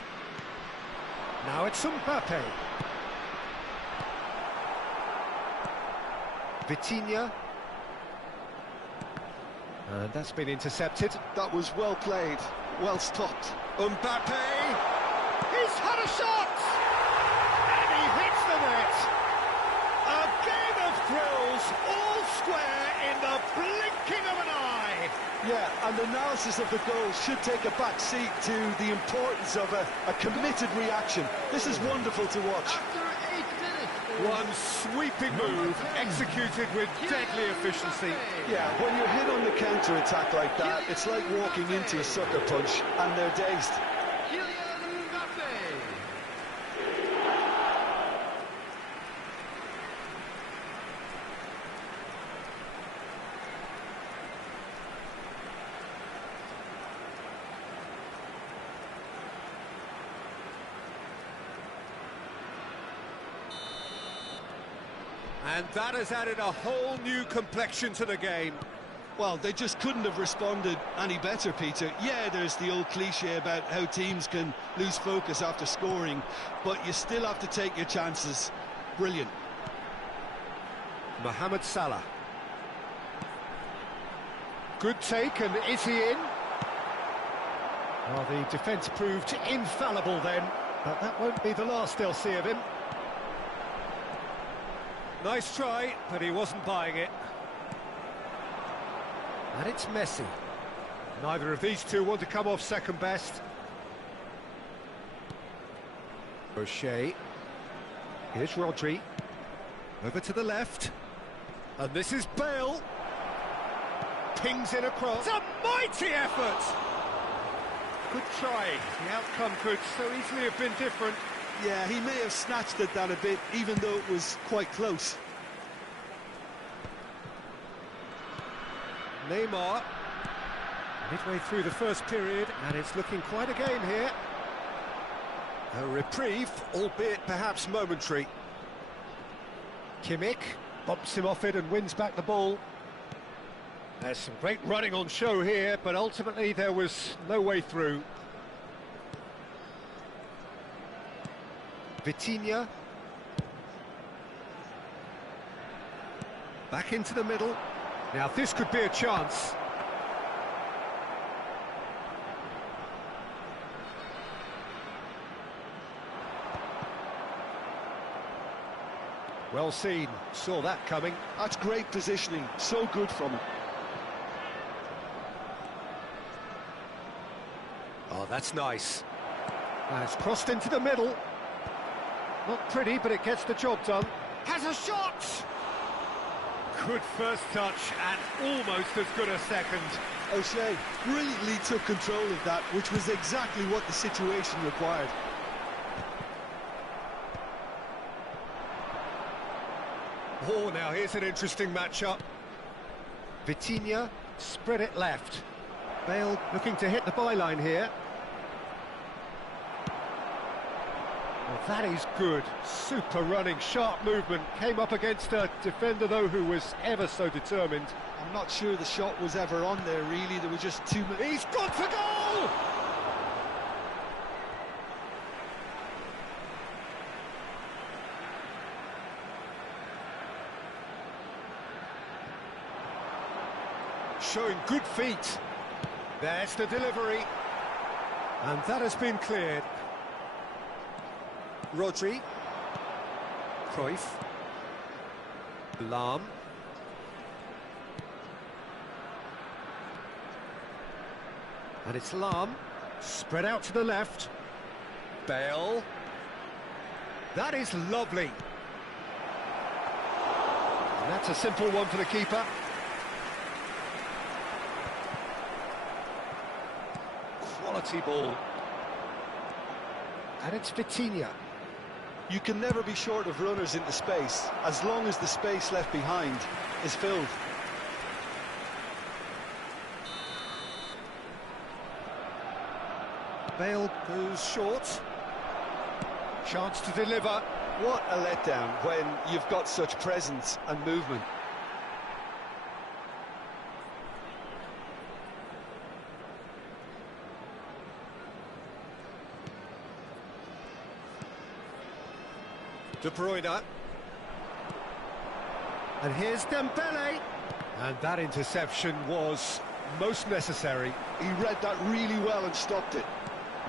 Now it's Mbappe. Vitinha. And that's been intercepted. That was well played, well stopped. Mbappe! He's had a shot! And he hits the net! A game of thrills, all square in the blinking of an eye! Yeah, and the analysis of the goal should take a back seat to the importance of a committed reaction. This is wonderful to watch. After 8 minutes, One sweeping move, executed with deadly efficiency. Yeah, when you're hit on the counter-attack like that, it's like walking into a sucker punch and they're dazed. And that has added a whole new complexion to the game. Well, they just couldn't have responded any better, Peter. Yeah, there's the old cliche about how teams can lose focus after scoring, but you still have to take your chances. Brilliant. Mohamed Salah. Good take, and is he in? Well, the defence proved infallible then, but that won't be the last they'll see of him. Nice try, but he wasn't buying it. And it's Messi. Neither of these two want to come off second best. O'Shea. Here's Rodri. Over to the left. And this is Bale. Pings in across. A mighty effort! Good try. The outcome could so easily have been different. Yeah, he may have snatched at that a bit, even though it was quite close. Neymar. Midway through the first period, and it's looking quite a game here. A reprieve, albeit perhaps momentary. Kimmich bumps him off it and wins back the ball. There's some great running on show here, but ultimately there was no way through. Vitinha. Back into the middle. Now this could be a chance. Well seen, saw that coming. That's great positioning, so good from him. Oh, that's nice. Now it's crossed into the middle. Not pretty, but it gets the job done. Has a shot! Good first touch and almost as good a second. O'Shea brilliantly took control of that, which was exactly what the situation required. Oh, now here's an interesting matchup. Vitinha spread it left. Bale looking to hit the byline here. Well, that is good. Super running, sharp movement. Came up against a defender, though, who was ever so determined. I'm not sure the shot was ever on there, really. There were just too many... He's gone for goal! Showing good feet. There's the delivery. And that has been cleared. Rodri. Cruyff. Lahm. And it's Lahm. Spread out to the left. Bale. That is lovely. And that's a simple one for the keeper. Quality ball. And it's Vitinha. You can never be short of runners into space, as long as the space left behind is filled. Bale goes short. Chance to deliver. What a letdown when you've got such presence and movement. De Bruyne. And here's Dembele. And that interception was most necessary. He read that really well and stopped it.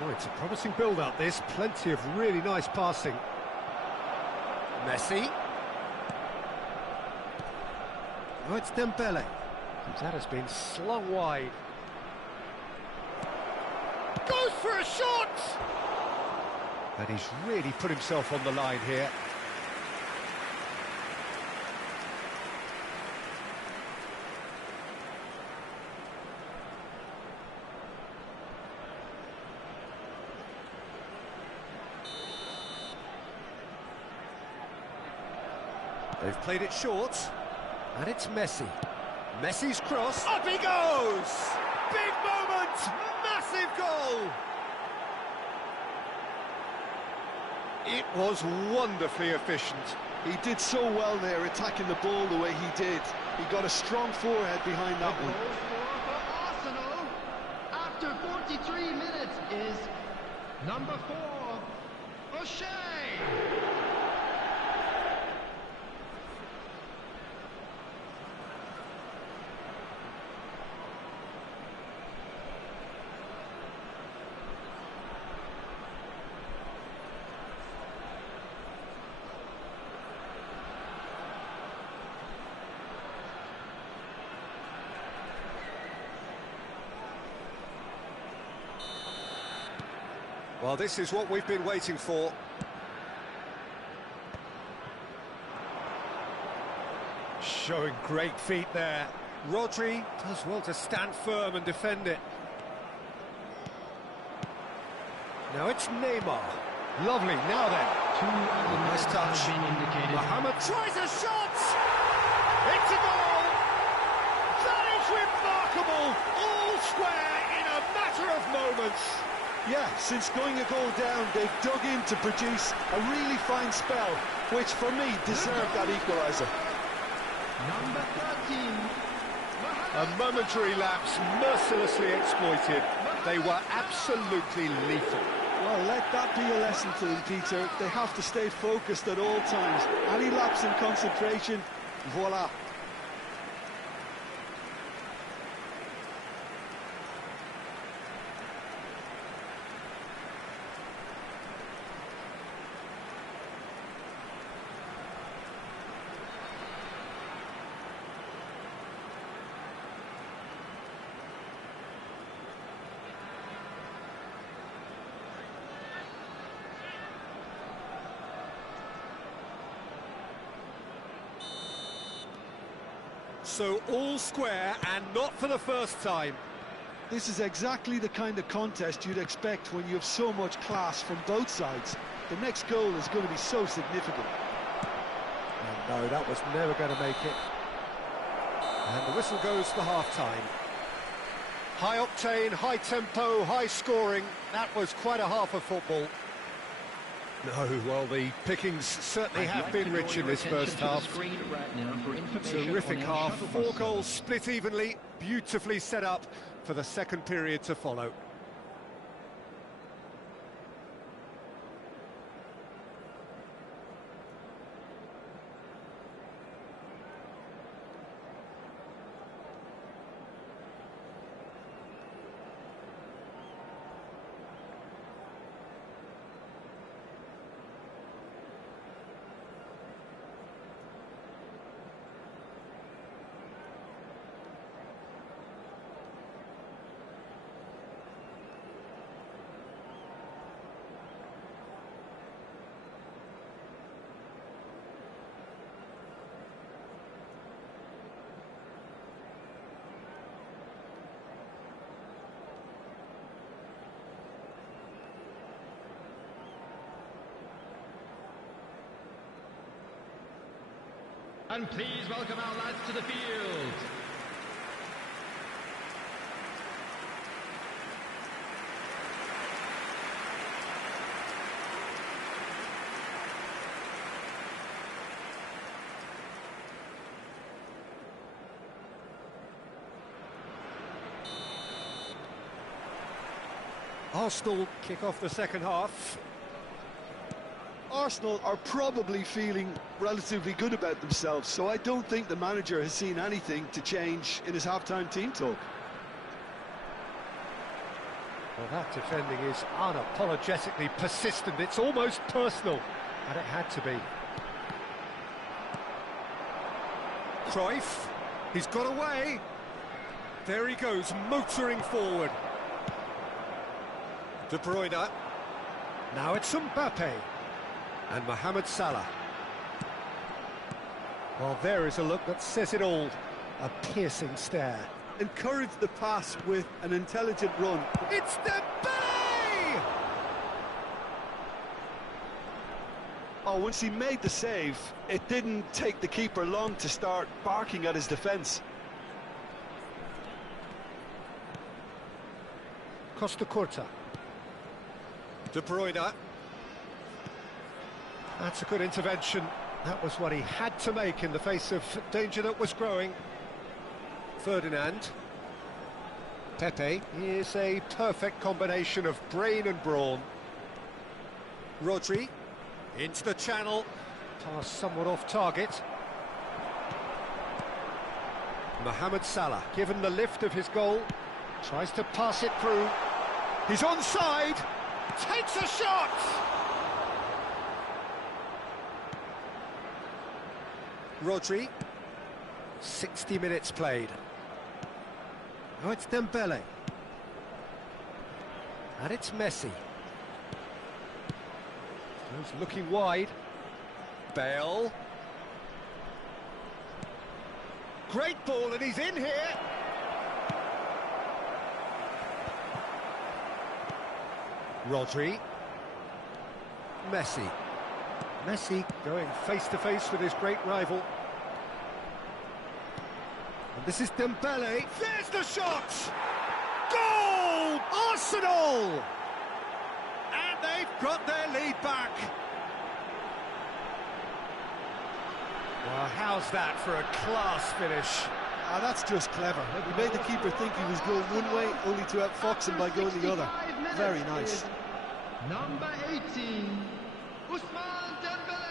Oh, it's a promising build-up, this. Plenty of really nice passing. Messi. Oh, it's Dembele. That has been slung wide. Goes for a shot! And he's really put himself on the line here. They've played it short, and it's Messi. Messi's cross, up he goes! Big moment, massive goal! It was wonderfully efficient. He did so well there, attacking the ball the way he did. He got a strong forehead behind that one. Goal scorer for Arsenal after 43 minutes is number 4, O'Shea. Well, this is what we've been waiting for. Showing great feet there. Rodri does well to stand firm and defend it. Now it's Neymar. Lovely, now then. Nice touch. Mohamed tries a shot! It's a goal! That is remarkable! All square in a matter of moments. Yeah, since going a goal down, they've dug in to produce a really fine spell, which for me deserved that equaliser. Number 13. A momentary lapse mercilessly exploited. They were absolutely lethal. Well, let that be a lesson to them, Peter. They have to stay focused at all times. Any lapse in concentration, voila. So all square, and not for the first time. This is exactly the kind of contest you'd expect when you have so much class from both sides. The next goal is going to be so significant. And no, that was never going to make it. And the whistle goes for half-time. High octane, high tempo, high scoring. That was quite a half of football. No, well, the pickings certainly have been rich in this first half. Terrific half, 4 goals split evenly, beautifully set up for the second period to follow. And please welcome our lads to the field. Arsenal kick off the second half. Arsenal are probably feeling relatively good about themselves, so I don't think the manager has seen anything to change in his half-time team talk. Well, that defending is unapologetically persistent. It's almost personal, and it had to be. Cruyff, he's got away. There he goes, motoring forward. De Bruyne. Now it's Mbappe. And Mohamed Salah. Well, there is a look that says it all. A piercing stare. Encourage the pass with an intelligent run. It's Dembele! Oh, once he made the save, it didn't take the keeper long to start barking at his defence. Costa Curta. De Bruyne. That's a good intervention. That was what he had to make in the face of danger that was growing. Ferdinand. Pepe is a perfect combination of brain and brawn. Rodri. Into the channel. Pass somewhat off target. Mohamed Salah, given the lift of his goal, tries to pass it through. He's onside. Takes a shot. Rodri. 60 minutes played. Now it's Dembele. And it's Messi. He's looking wide. Bale. Great ball, and he's in here. Rodri. Messi. Messi going face-to-face with his great rival. And this is Dembele. There's the shot! Goal! Arsenal! And they've got their lead back. Well, how's that for a class finish? That's just clever. He made the keeper think he was going one way, only to outfox him by going the other. Very nice. Number 18, Ousmane Dembele.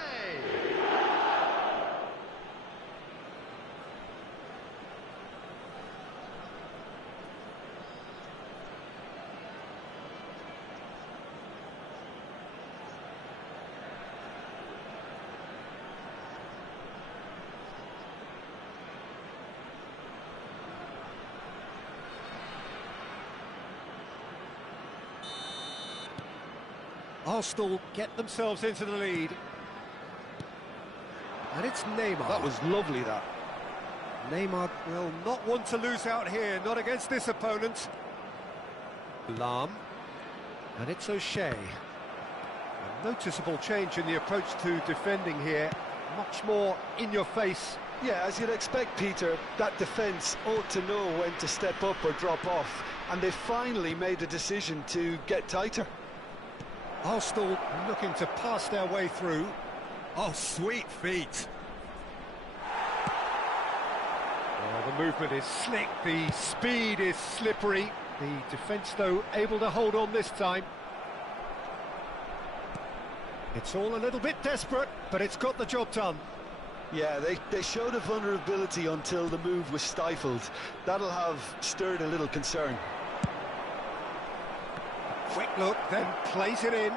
Arsenal get themselves into the lead. And it's Neymar. That was lovely, that. Neymar will not want to lose out here, not against this opponent. Lam. And it's O'Shea. A noticeable change in the approach to defending here. Much more in your face. Yeah, as you'd expect, Peter, that defence ought to know when to step up or drop off. And they finally made a decision to get tighter. Arsenal looking to pass their way through. Oh, sweet feet. Oh, the movement is slick, the speed is slippery. The defence, though, able to hold on this time. It's all a little bit desperate, but it's got the job done. Yeah, they showed a vulnerability until the move was stifled. That'll have stirred a little concern. Quick look, then plays it in.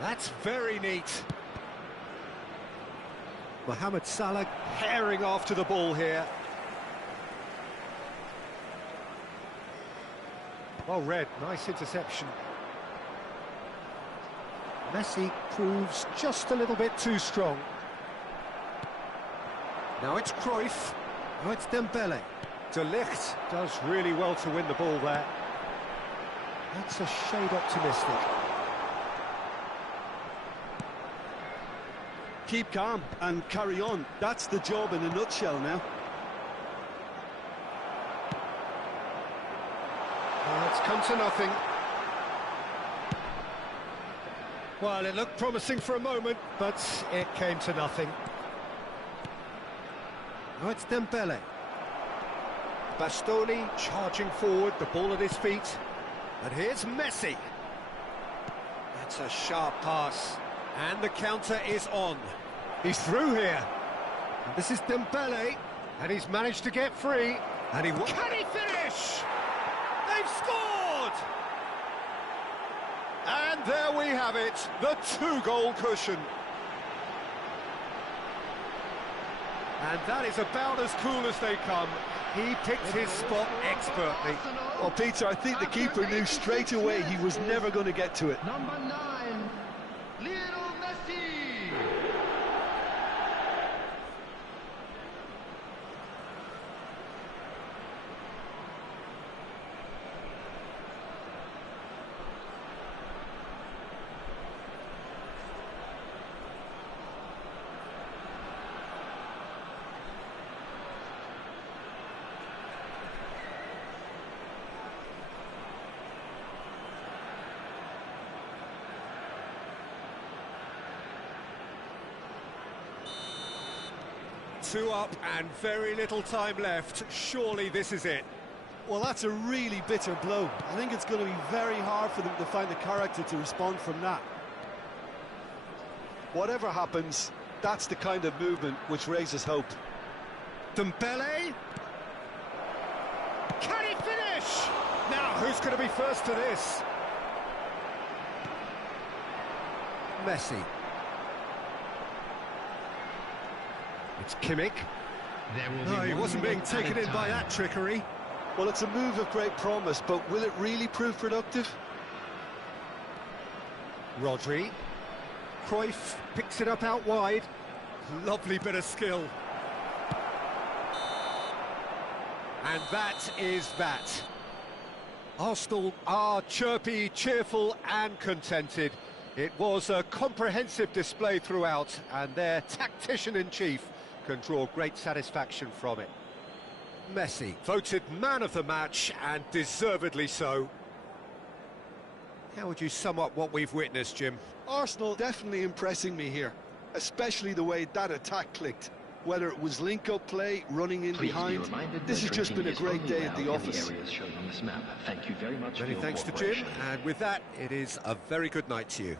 That's very neat. Mohamed Salah herring after the ball here. Well read, nice interception. Messi proves just a little bit too strong. Now it's Cruyff. Now it's Dembele. De Ligt does really well to win the ball there. That's a shade optimistic. Keep calm and carry on. That's the job in a nutshell now. Well, it's come to nothing. Well, it looked promising for a moment, but it came to nothing. Now it's Dembele. Bastoni charging forward, the ball at his feet. And here's Messi. That's a sharp pass. And the counter is on. He's through here. And this is Dembele. And he's managed to get free. And can he finish? They've scored! And there we have it, the two-goal cushion. And that is about as cool as they come. He picked his spot expertly. Well, Peter, I think the keeper knew straight away he was never going to get to it. Number 9, Lionel Messi. 2 up and very little time left. Surely this is it. Well, that's a really bitter blow. I think it's going to be very hard for them to find the character to respond from that. Whatever happens, that's the kind of movement which raises hope. Dembele. Can he finish? Now, who's going to be first to this? Messi. It's Kimmich. No, he wasn't being taken in by that trickery. Well, it's a move of great promise, but will it really prove productive? Rodri. Cruyff picks it up out wide. Lovely bit of skill. And that is that. Arsenal are chirpy, cheerful and contented. It was a comprehensive display throughout, and their tactician-in-chief can draw great satisfaction from it. Messi, voted man of the match, and deservedly so. How would you sum up what we've witnessed, Jim? Arsenal definitely impressing me here, especially the way that attack clicked. Whether it was link-up play, running in behind, this has just been a great day at the office. Thank you very much. Many thanks to Jim, and with that, it is a very good night to you.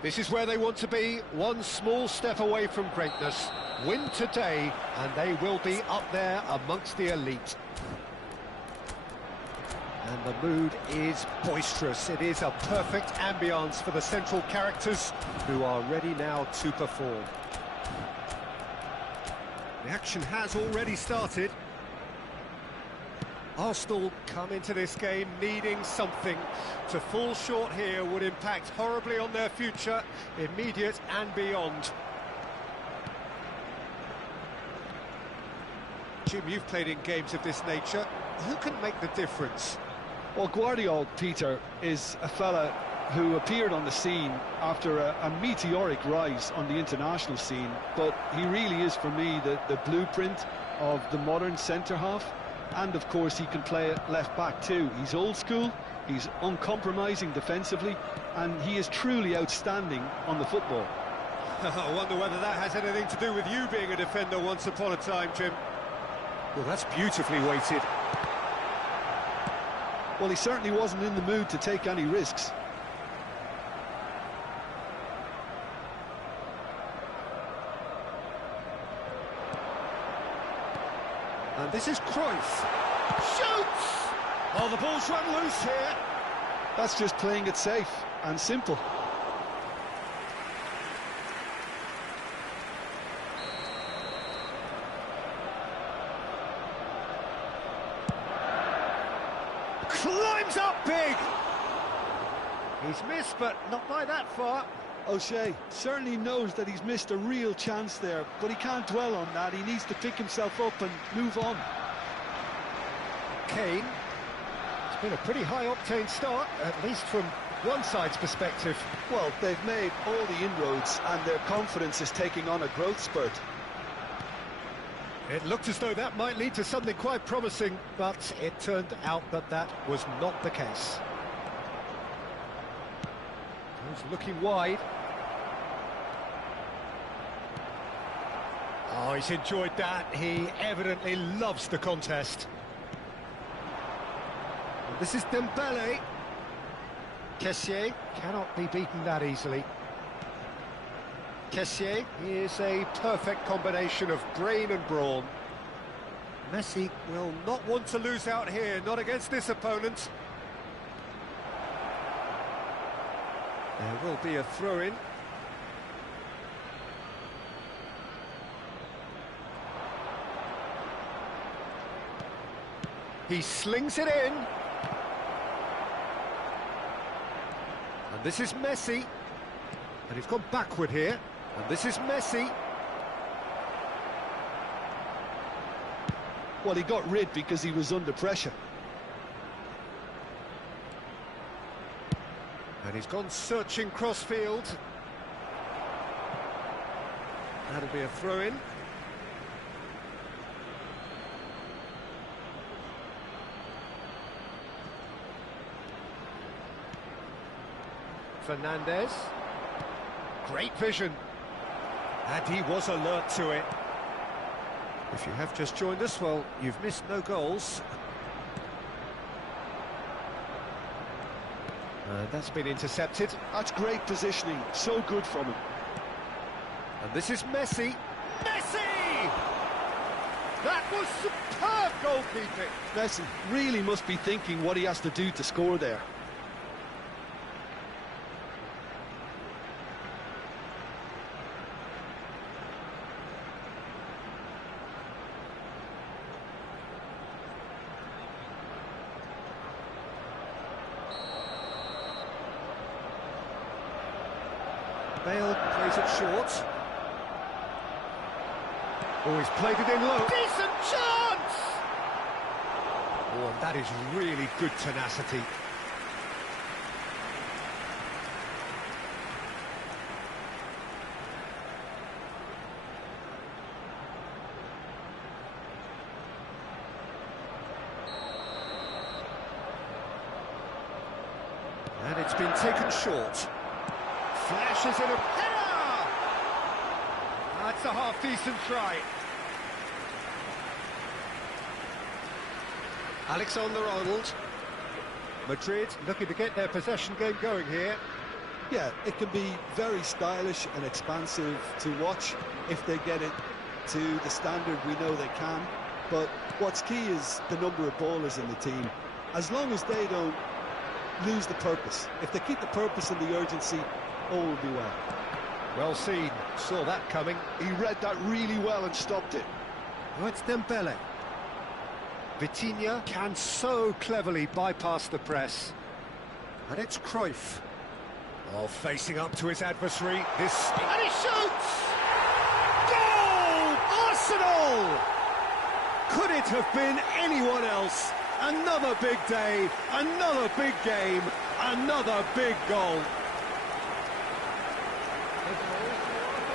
This is where they want to be, one small step away from greatness. Win today, and they will be up there amongst the elite. And the mood is boisterous. It is a perfect ambience for the central characters who are ready now to perform. The action has already started. Arsenal come into this game needing something. To fall short here would impact horribly on their future, immediate and beyond. Jim, you've played in games of this nature. Who can make the difference? Well, Guardiola, Peter, is a fella who appeared on the scene after a meteoric rise on the international scene, but he really is, for me, the blueprint of the modern centre-half. And, of course, he can play at left-back too. He's old school, he's uncompromising defensively, and he is truly outstanding on the football. I wonder whether that has anything to do with you being a defender once upon a time, Jim. Well, that's beautifully weighted. Well, he certainly wasn't in the mood to take any risks. And this is Cruyff. Shoots! Oh, the ball's run loose here. That's just playing it safe and simple. Climbs up big! He's missed, but not by that far. O'Shea certainly knows that he's missed a real chance there, but he can't dwell on that. He needs to pick himself up and move on. Kane. It's been a pretty high-octane start, at least from one side's perspective. Well, they've made all the inroads and their confidence is taking on a growth spurt. It looked as though that might lead to something quite promising, but it turned out that that was not the case. He's looking wide. Oh, he's enjoyed that. He evidently loves the contest. And this is Dembele. Kessié cannot be beaten that easily. Kessié is a perfect combination of brain and brawn. Messi will not want to lose out here, not against this opponent. There will be a throw-in. He slings it in. And this is Messi. And he's gone backward here. And this is Messi. Well, he got rid because he was under pressure. And he's gone searching crossfield. That'll be a throw-in. Fernandez. Great vision. And he was alert to it. If you have just joined us, well, you've missed no goals. That's been intercepted. That's great positioning, so good from him. And this is Messi. Messi! That was superb goalkeeping. Messi really must be thinking what he has to do to score there. Bale plays it short. Oh, he's played it in low. Decent chance! Oh, and that is really good tenacity. And it's been taken short. Flashes in a header! That's a half-decent try. Alexander-Arnold. Madrid looking to get their possession game going here. Yeah, it can be very stylish and expansive to watch if they get it to the standard we know they can. But what's key is the number of ballers in the team. As long as they don't lose the purpose, if they keep the purpose and the urgency, all will be well. Well seen, saw that coming. He read that really well and stopped it. Oh, it's Dembele. Vitinha can so cleverly bypass the press. And it's Cruyff. Oh, facing up to his adversary. And he shoots! Goal! Arsenal! Could it have been anyone else? Another big day, another big game, another big goal.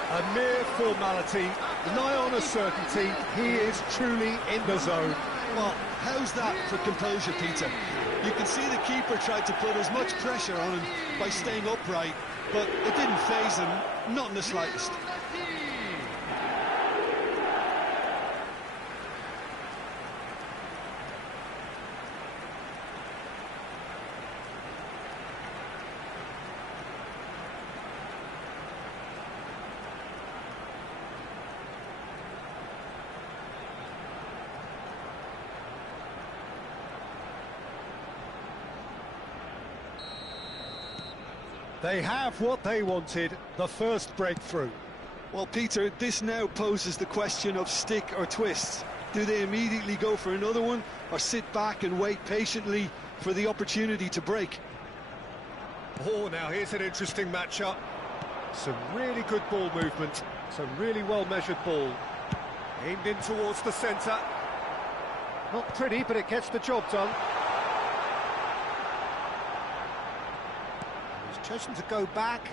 A mere formality, nigh on a certainty. He is truly in the zone. Well, how's that for composure, Peter? You can see the keeper tried to put as much pressure on him by staying upright, but it didn't faze him, not in the slightest. They have what they wanted, the first breakthrough. Well, Peter, this now poses the question of stick or twist. Do they immediately go for another one, or sit back and wait patiently for the opportunity to break? Oh, now here's an interesting matchup. Some really good ball movement, some really well-measured ball. Aimed in towards the centre. Not pretty, but it gets the job done. Chosen to go back.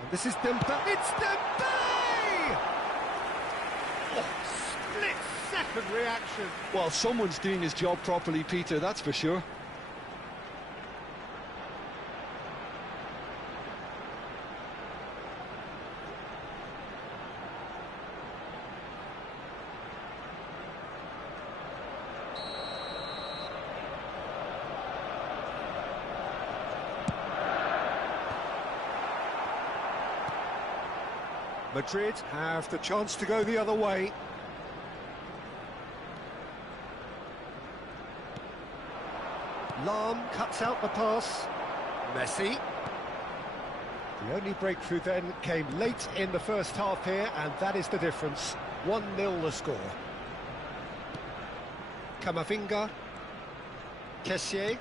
And this is Dembele. It's Dembele! Oh, split-second reaction. Well, someone's doing his job properly, Peter, that's for sure. Madrid have the chance to go the other way. Lahm cuts out the pass. Messi. The only breakthrough then came late in the first half here, and that is the difference. 1-0 the score. Camavinga. Kessié.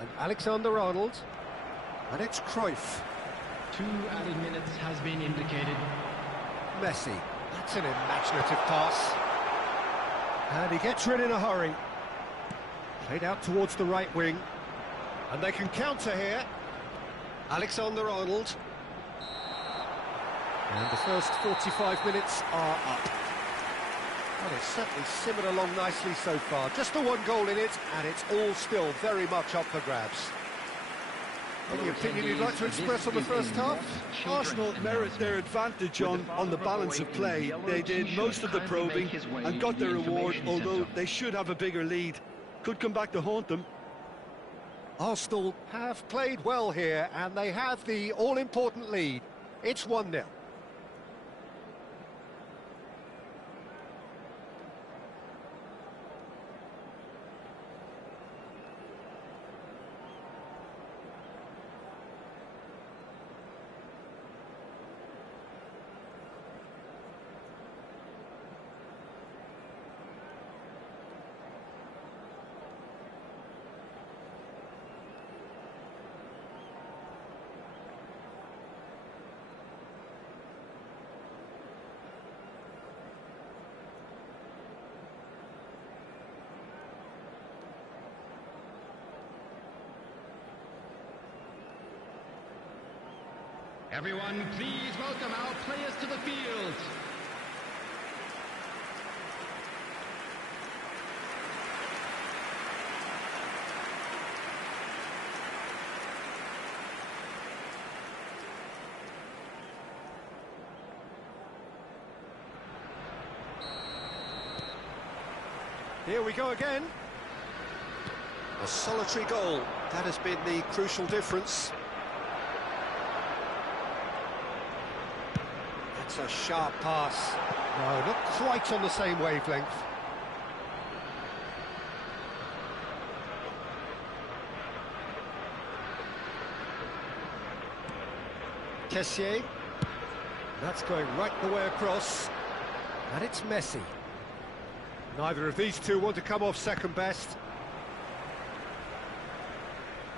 And Alexander-Arnold. And it's Cruyff. 2 added minutes has been indicated. Messi, that's an imaginative pass. And he gets rid in a hurry. Played out towards the right wing. And they can counter here. Alexander-Arnold. And the first 45 minutes are up. Well, it's certainly simmered along nicely so far. Just the one goal in it, and it's all still very much up for grabs. Any opinion you'd like to express on the first half? Arsenal merit their advantage on the balance of play. They did most of the probing and got their reward, although they should have a bigger lead. Could come back to haunt them. Arsenal have played well here, and they have the all-important lead. It's 1-0. Everyone, please welcome our players to the field. Here we go again. A solitary goal, that has been the crucial difference. That's a sharp pass. No, not quite on the same wavelength. Kessié. That's going right the way across. And it's Messi. Neither of these two want to come off second best.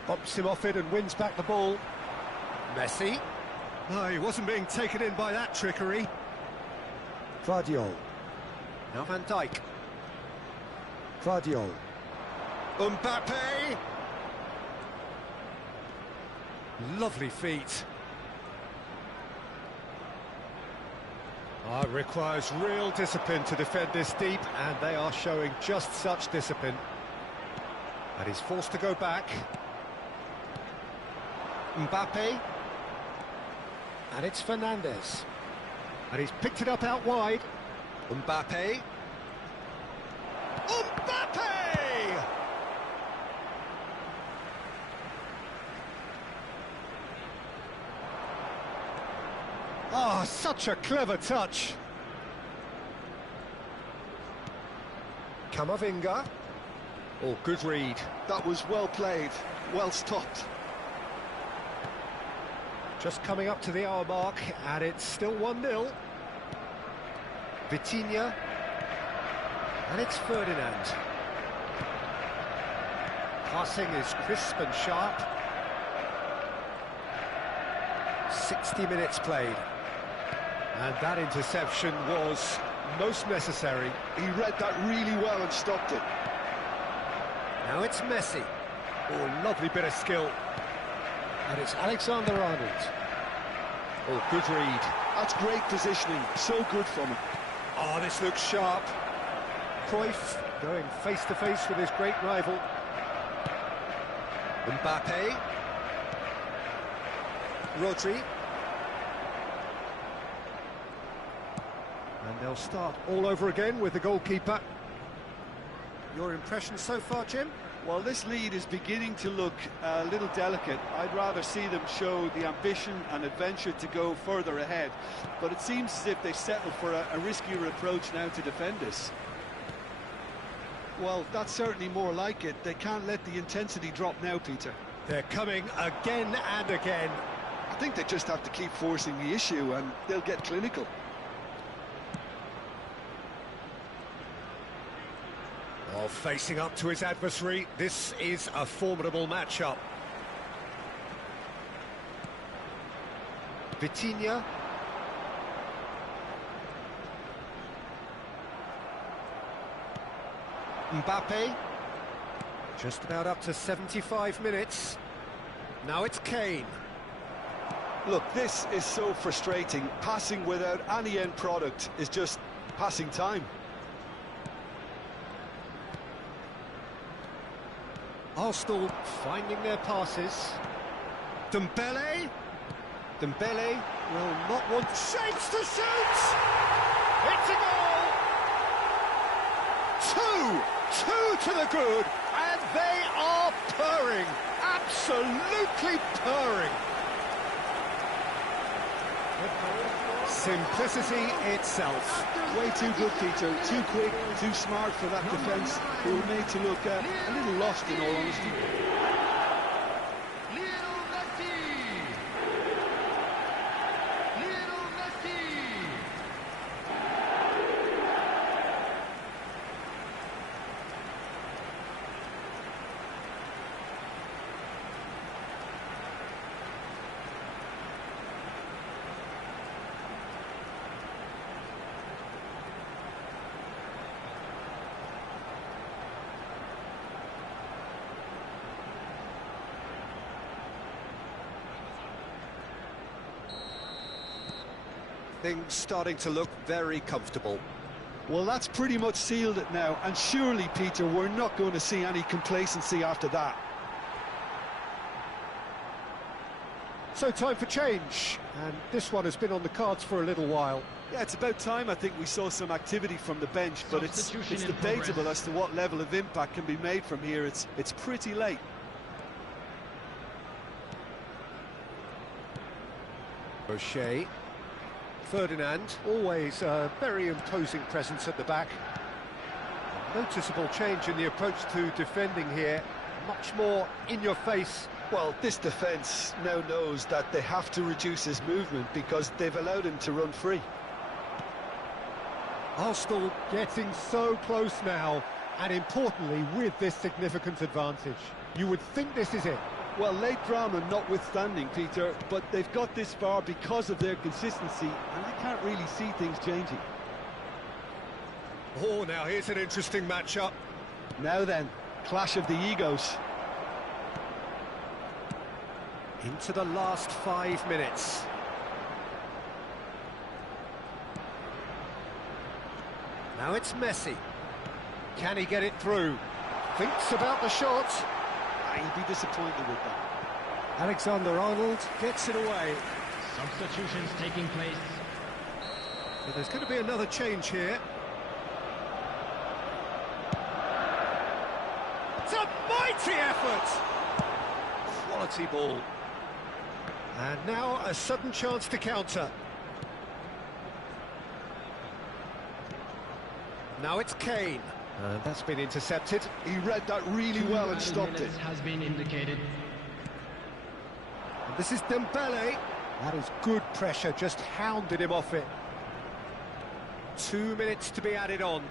Bumps him off it and wins back the ball. Messi. No, he wasn't being taken in by that trickery. Guardiol. Now Van Dijk. Guardiol. Mbappe. Lovely feet. It requires real discipline to defend this deep, and they are showing just such discipline. And he's forced to go back. Mbappe. And it's Fernandes. And he's picked it up out wide. Mbappe. Mbappe! Oh, such a clever touch. Camavinga. Oh, good read. That was well played, well stopped. Just coming up to the hour mark, and it's still 1-0. Vitinha. And it's Ferdinand. Passing is crisp and sharp. 60 minutes played. And that interception was most necessary. He read that really well and stopped it. Now it's Messi. Oh, lovely bit of skill. And it's Alexander-Arnold. Oh, good read. That's great positioning, so good from him. Oh, this looks sharp. Cruyff going face-to-face with his great rival. Mbappe. Rodri. And they'll start all over again with the goalkeeper. Your impression so far, Jim? Well, this lead is beginning to look a little delicate. I'd rather see them show the ambition and adventure to go further ahead. But it seems as if they settle for a riskier approach now to defend this. Well, that's certainly more like it. They can't let the intensity drop now, Peter. They're coming again and again. I think they just have to keep forcing the issue and they'll get clinical. Oh, facing up to his adversary, this is a formidable matchup. Vitinha. Mbappe. Just about up to 75 minutes. Now it's Kane. Look, this is so frustrating. Passing without any end product is just passing time. Arsenal finding their passes. Dembele. Dembele will not want... Shapes to shoot! It's a goal! Two to the good, and they are purring. Absolutely purring. Simplicity itself. Way too good, Peter. Too quick, too smart for that defence, who were made to look a little lost, in all honesty. Lionel Messi! Lionel Messi! Things starting to look very comfortable. Well, that's pretty much sealed it now, and surely, Peter, we're not going to see any complacency after that. So time for change, and this one has been on the cards for a little while. Yeah, it's about time I think we saw some activity from the bench, but it's debatable as to what level of impact can be made from here. It's pretty late. O'Shea. Ferdinand, always a very imposing presence at the back. A noticeable change in the approach to defending here, much more in your face. Well, this defence now knows that they have to reduce his movement because they've allowed him to run free. Arsenal getting so close now, and importantly with this significant advantage. You would think this is it. Well, late drama notwithstanding, Peter, but they've got this far because of their consistency, and I can't really see things changing. Oh, now here's an interesting matchup. Now then, clash of the egos. Into the last 5 minutes. Now it's Messi. Can he get it through? Thinks about the shot. He'd be disappointed with that. Alexander-Arnold gets it away. Substitutions taking place. So there's going to be another change here. It's a mighty effort! Quality ball. And now a sudden chance to counter. Now it's Kane. That's been intercepted. He read that really well and stopped it. Has been indicated. And this is Dembele. That is good pressure, just hounded him off it. 2 minutes to be added on.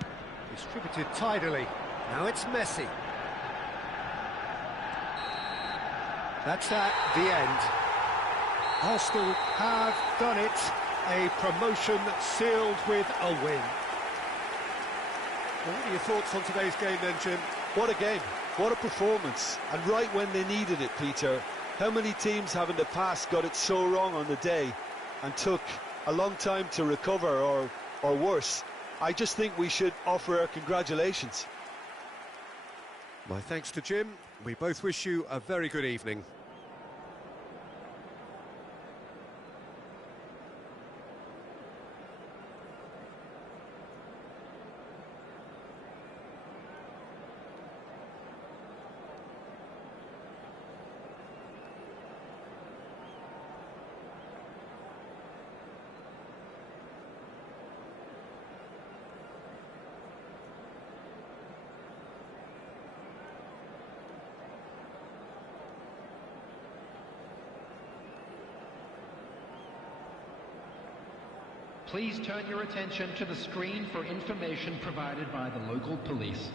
Distributed tidily. Now it's Messi. That's at the end. Arsenal have done it. A promotion sealed with a win. Well, what are your thoughts on today's game then, Jim? What a game, what a performance, and right when they needed it, Peter. How many teams have in the past got it so wrong on the day and took a long time to recover, or worse? I just think we should offer our congratulations. My thanks to Jim. We both wish you a very good evening. Please turn your attention to the screen for information provided by the local police.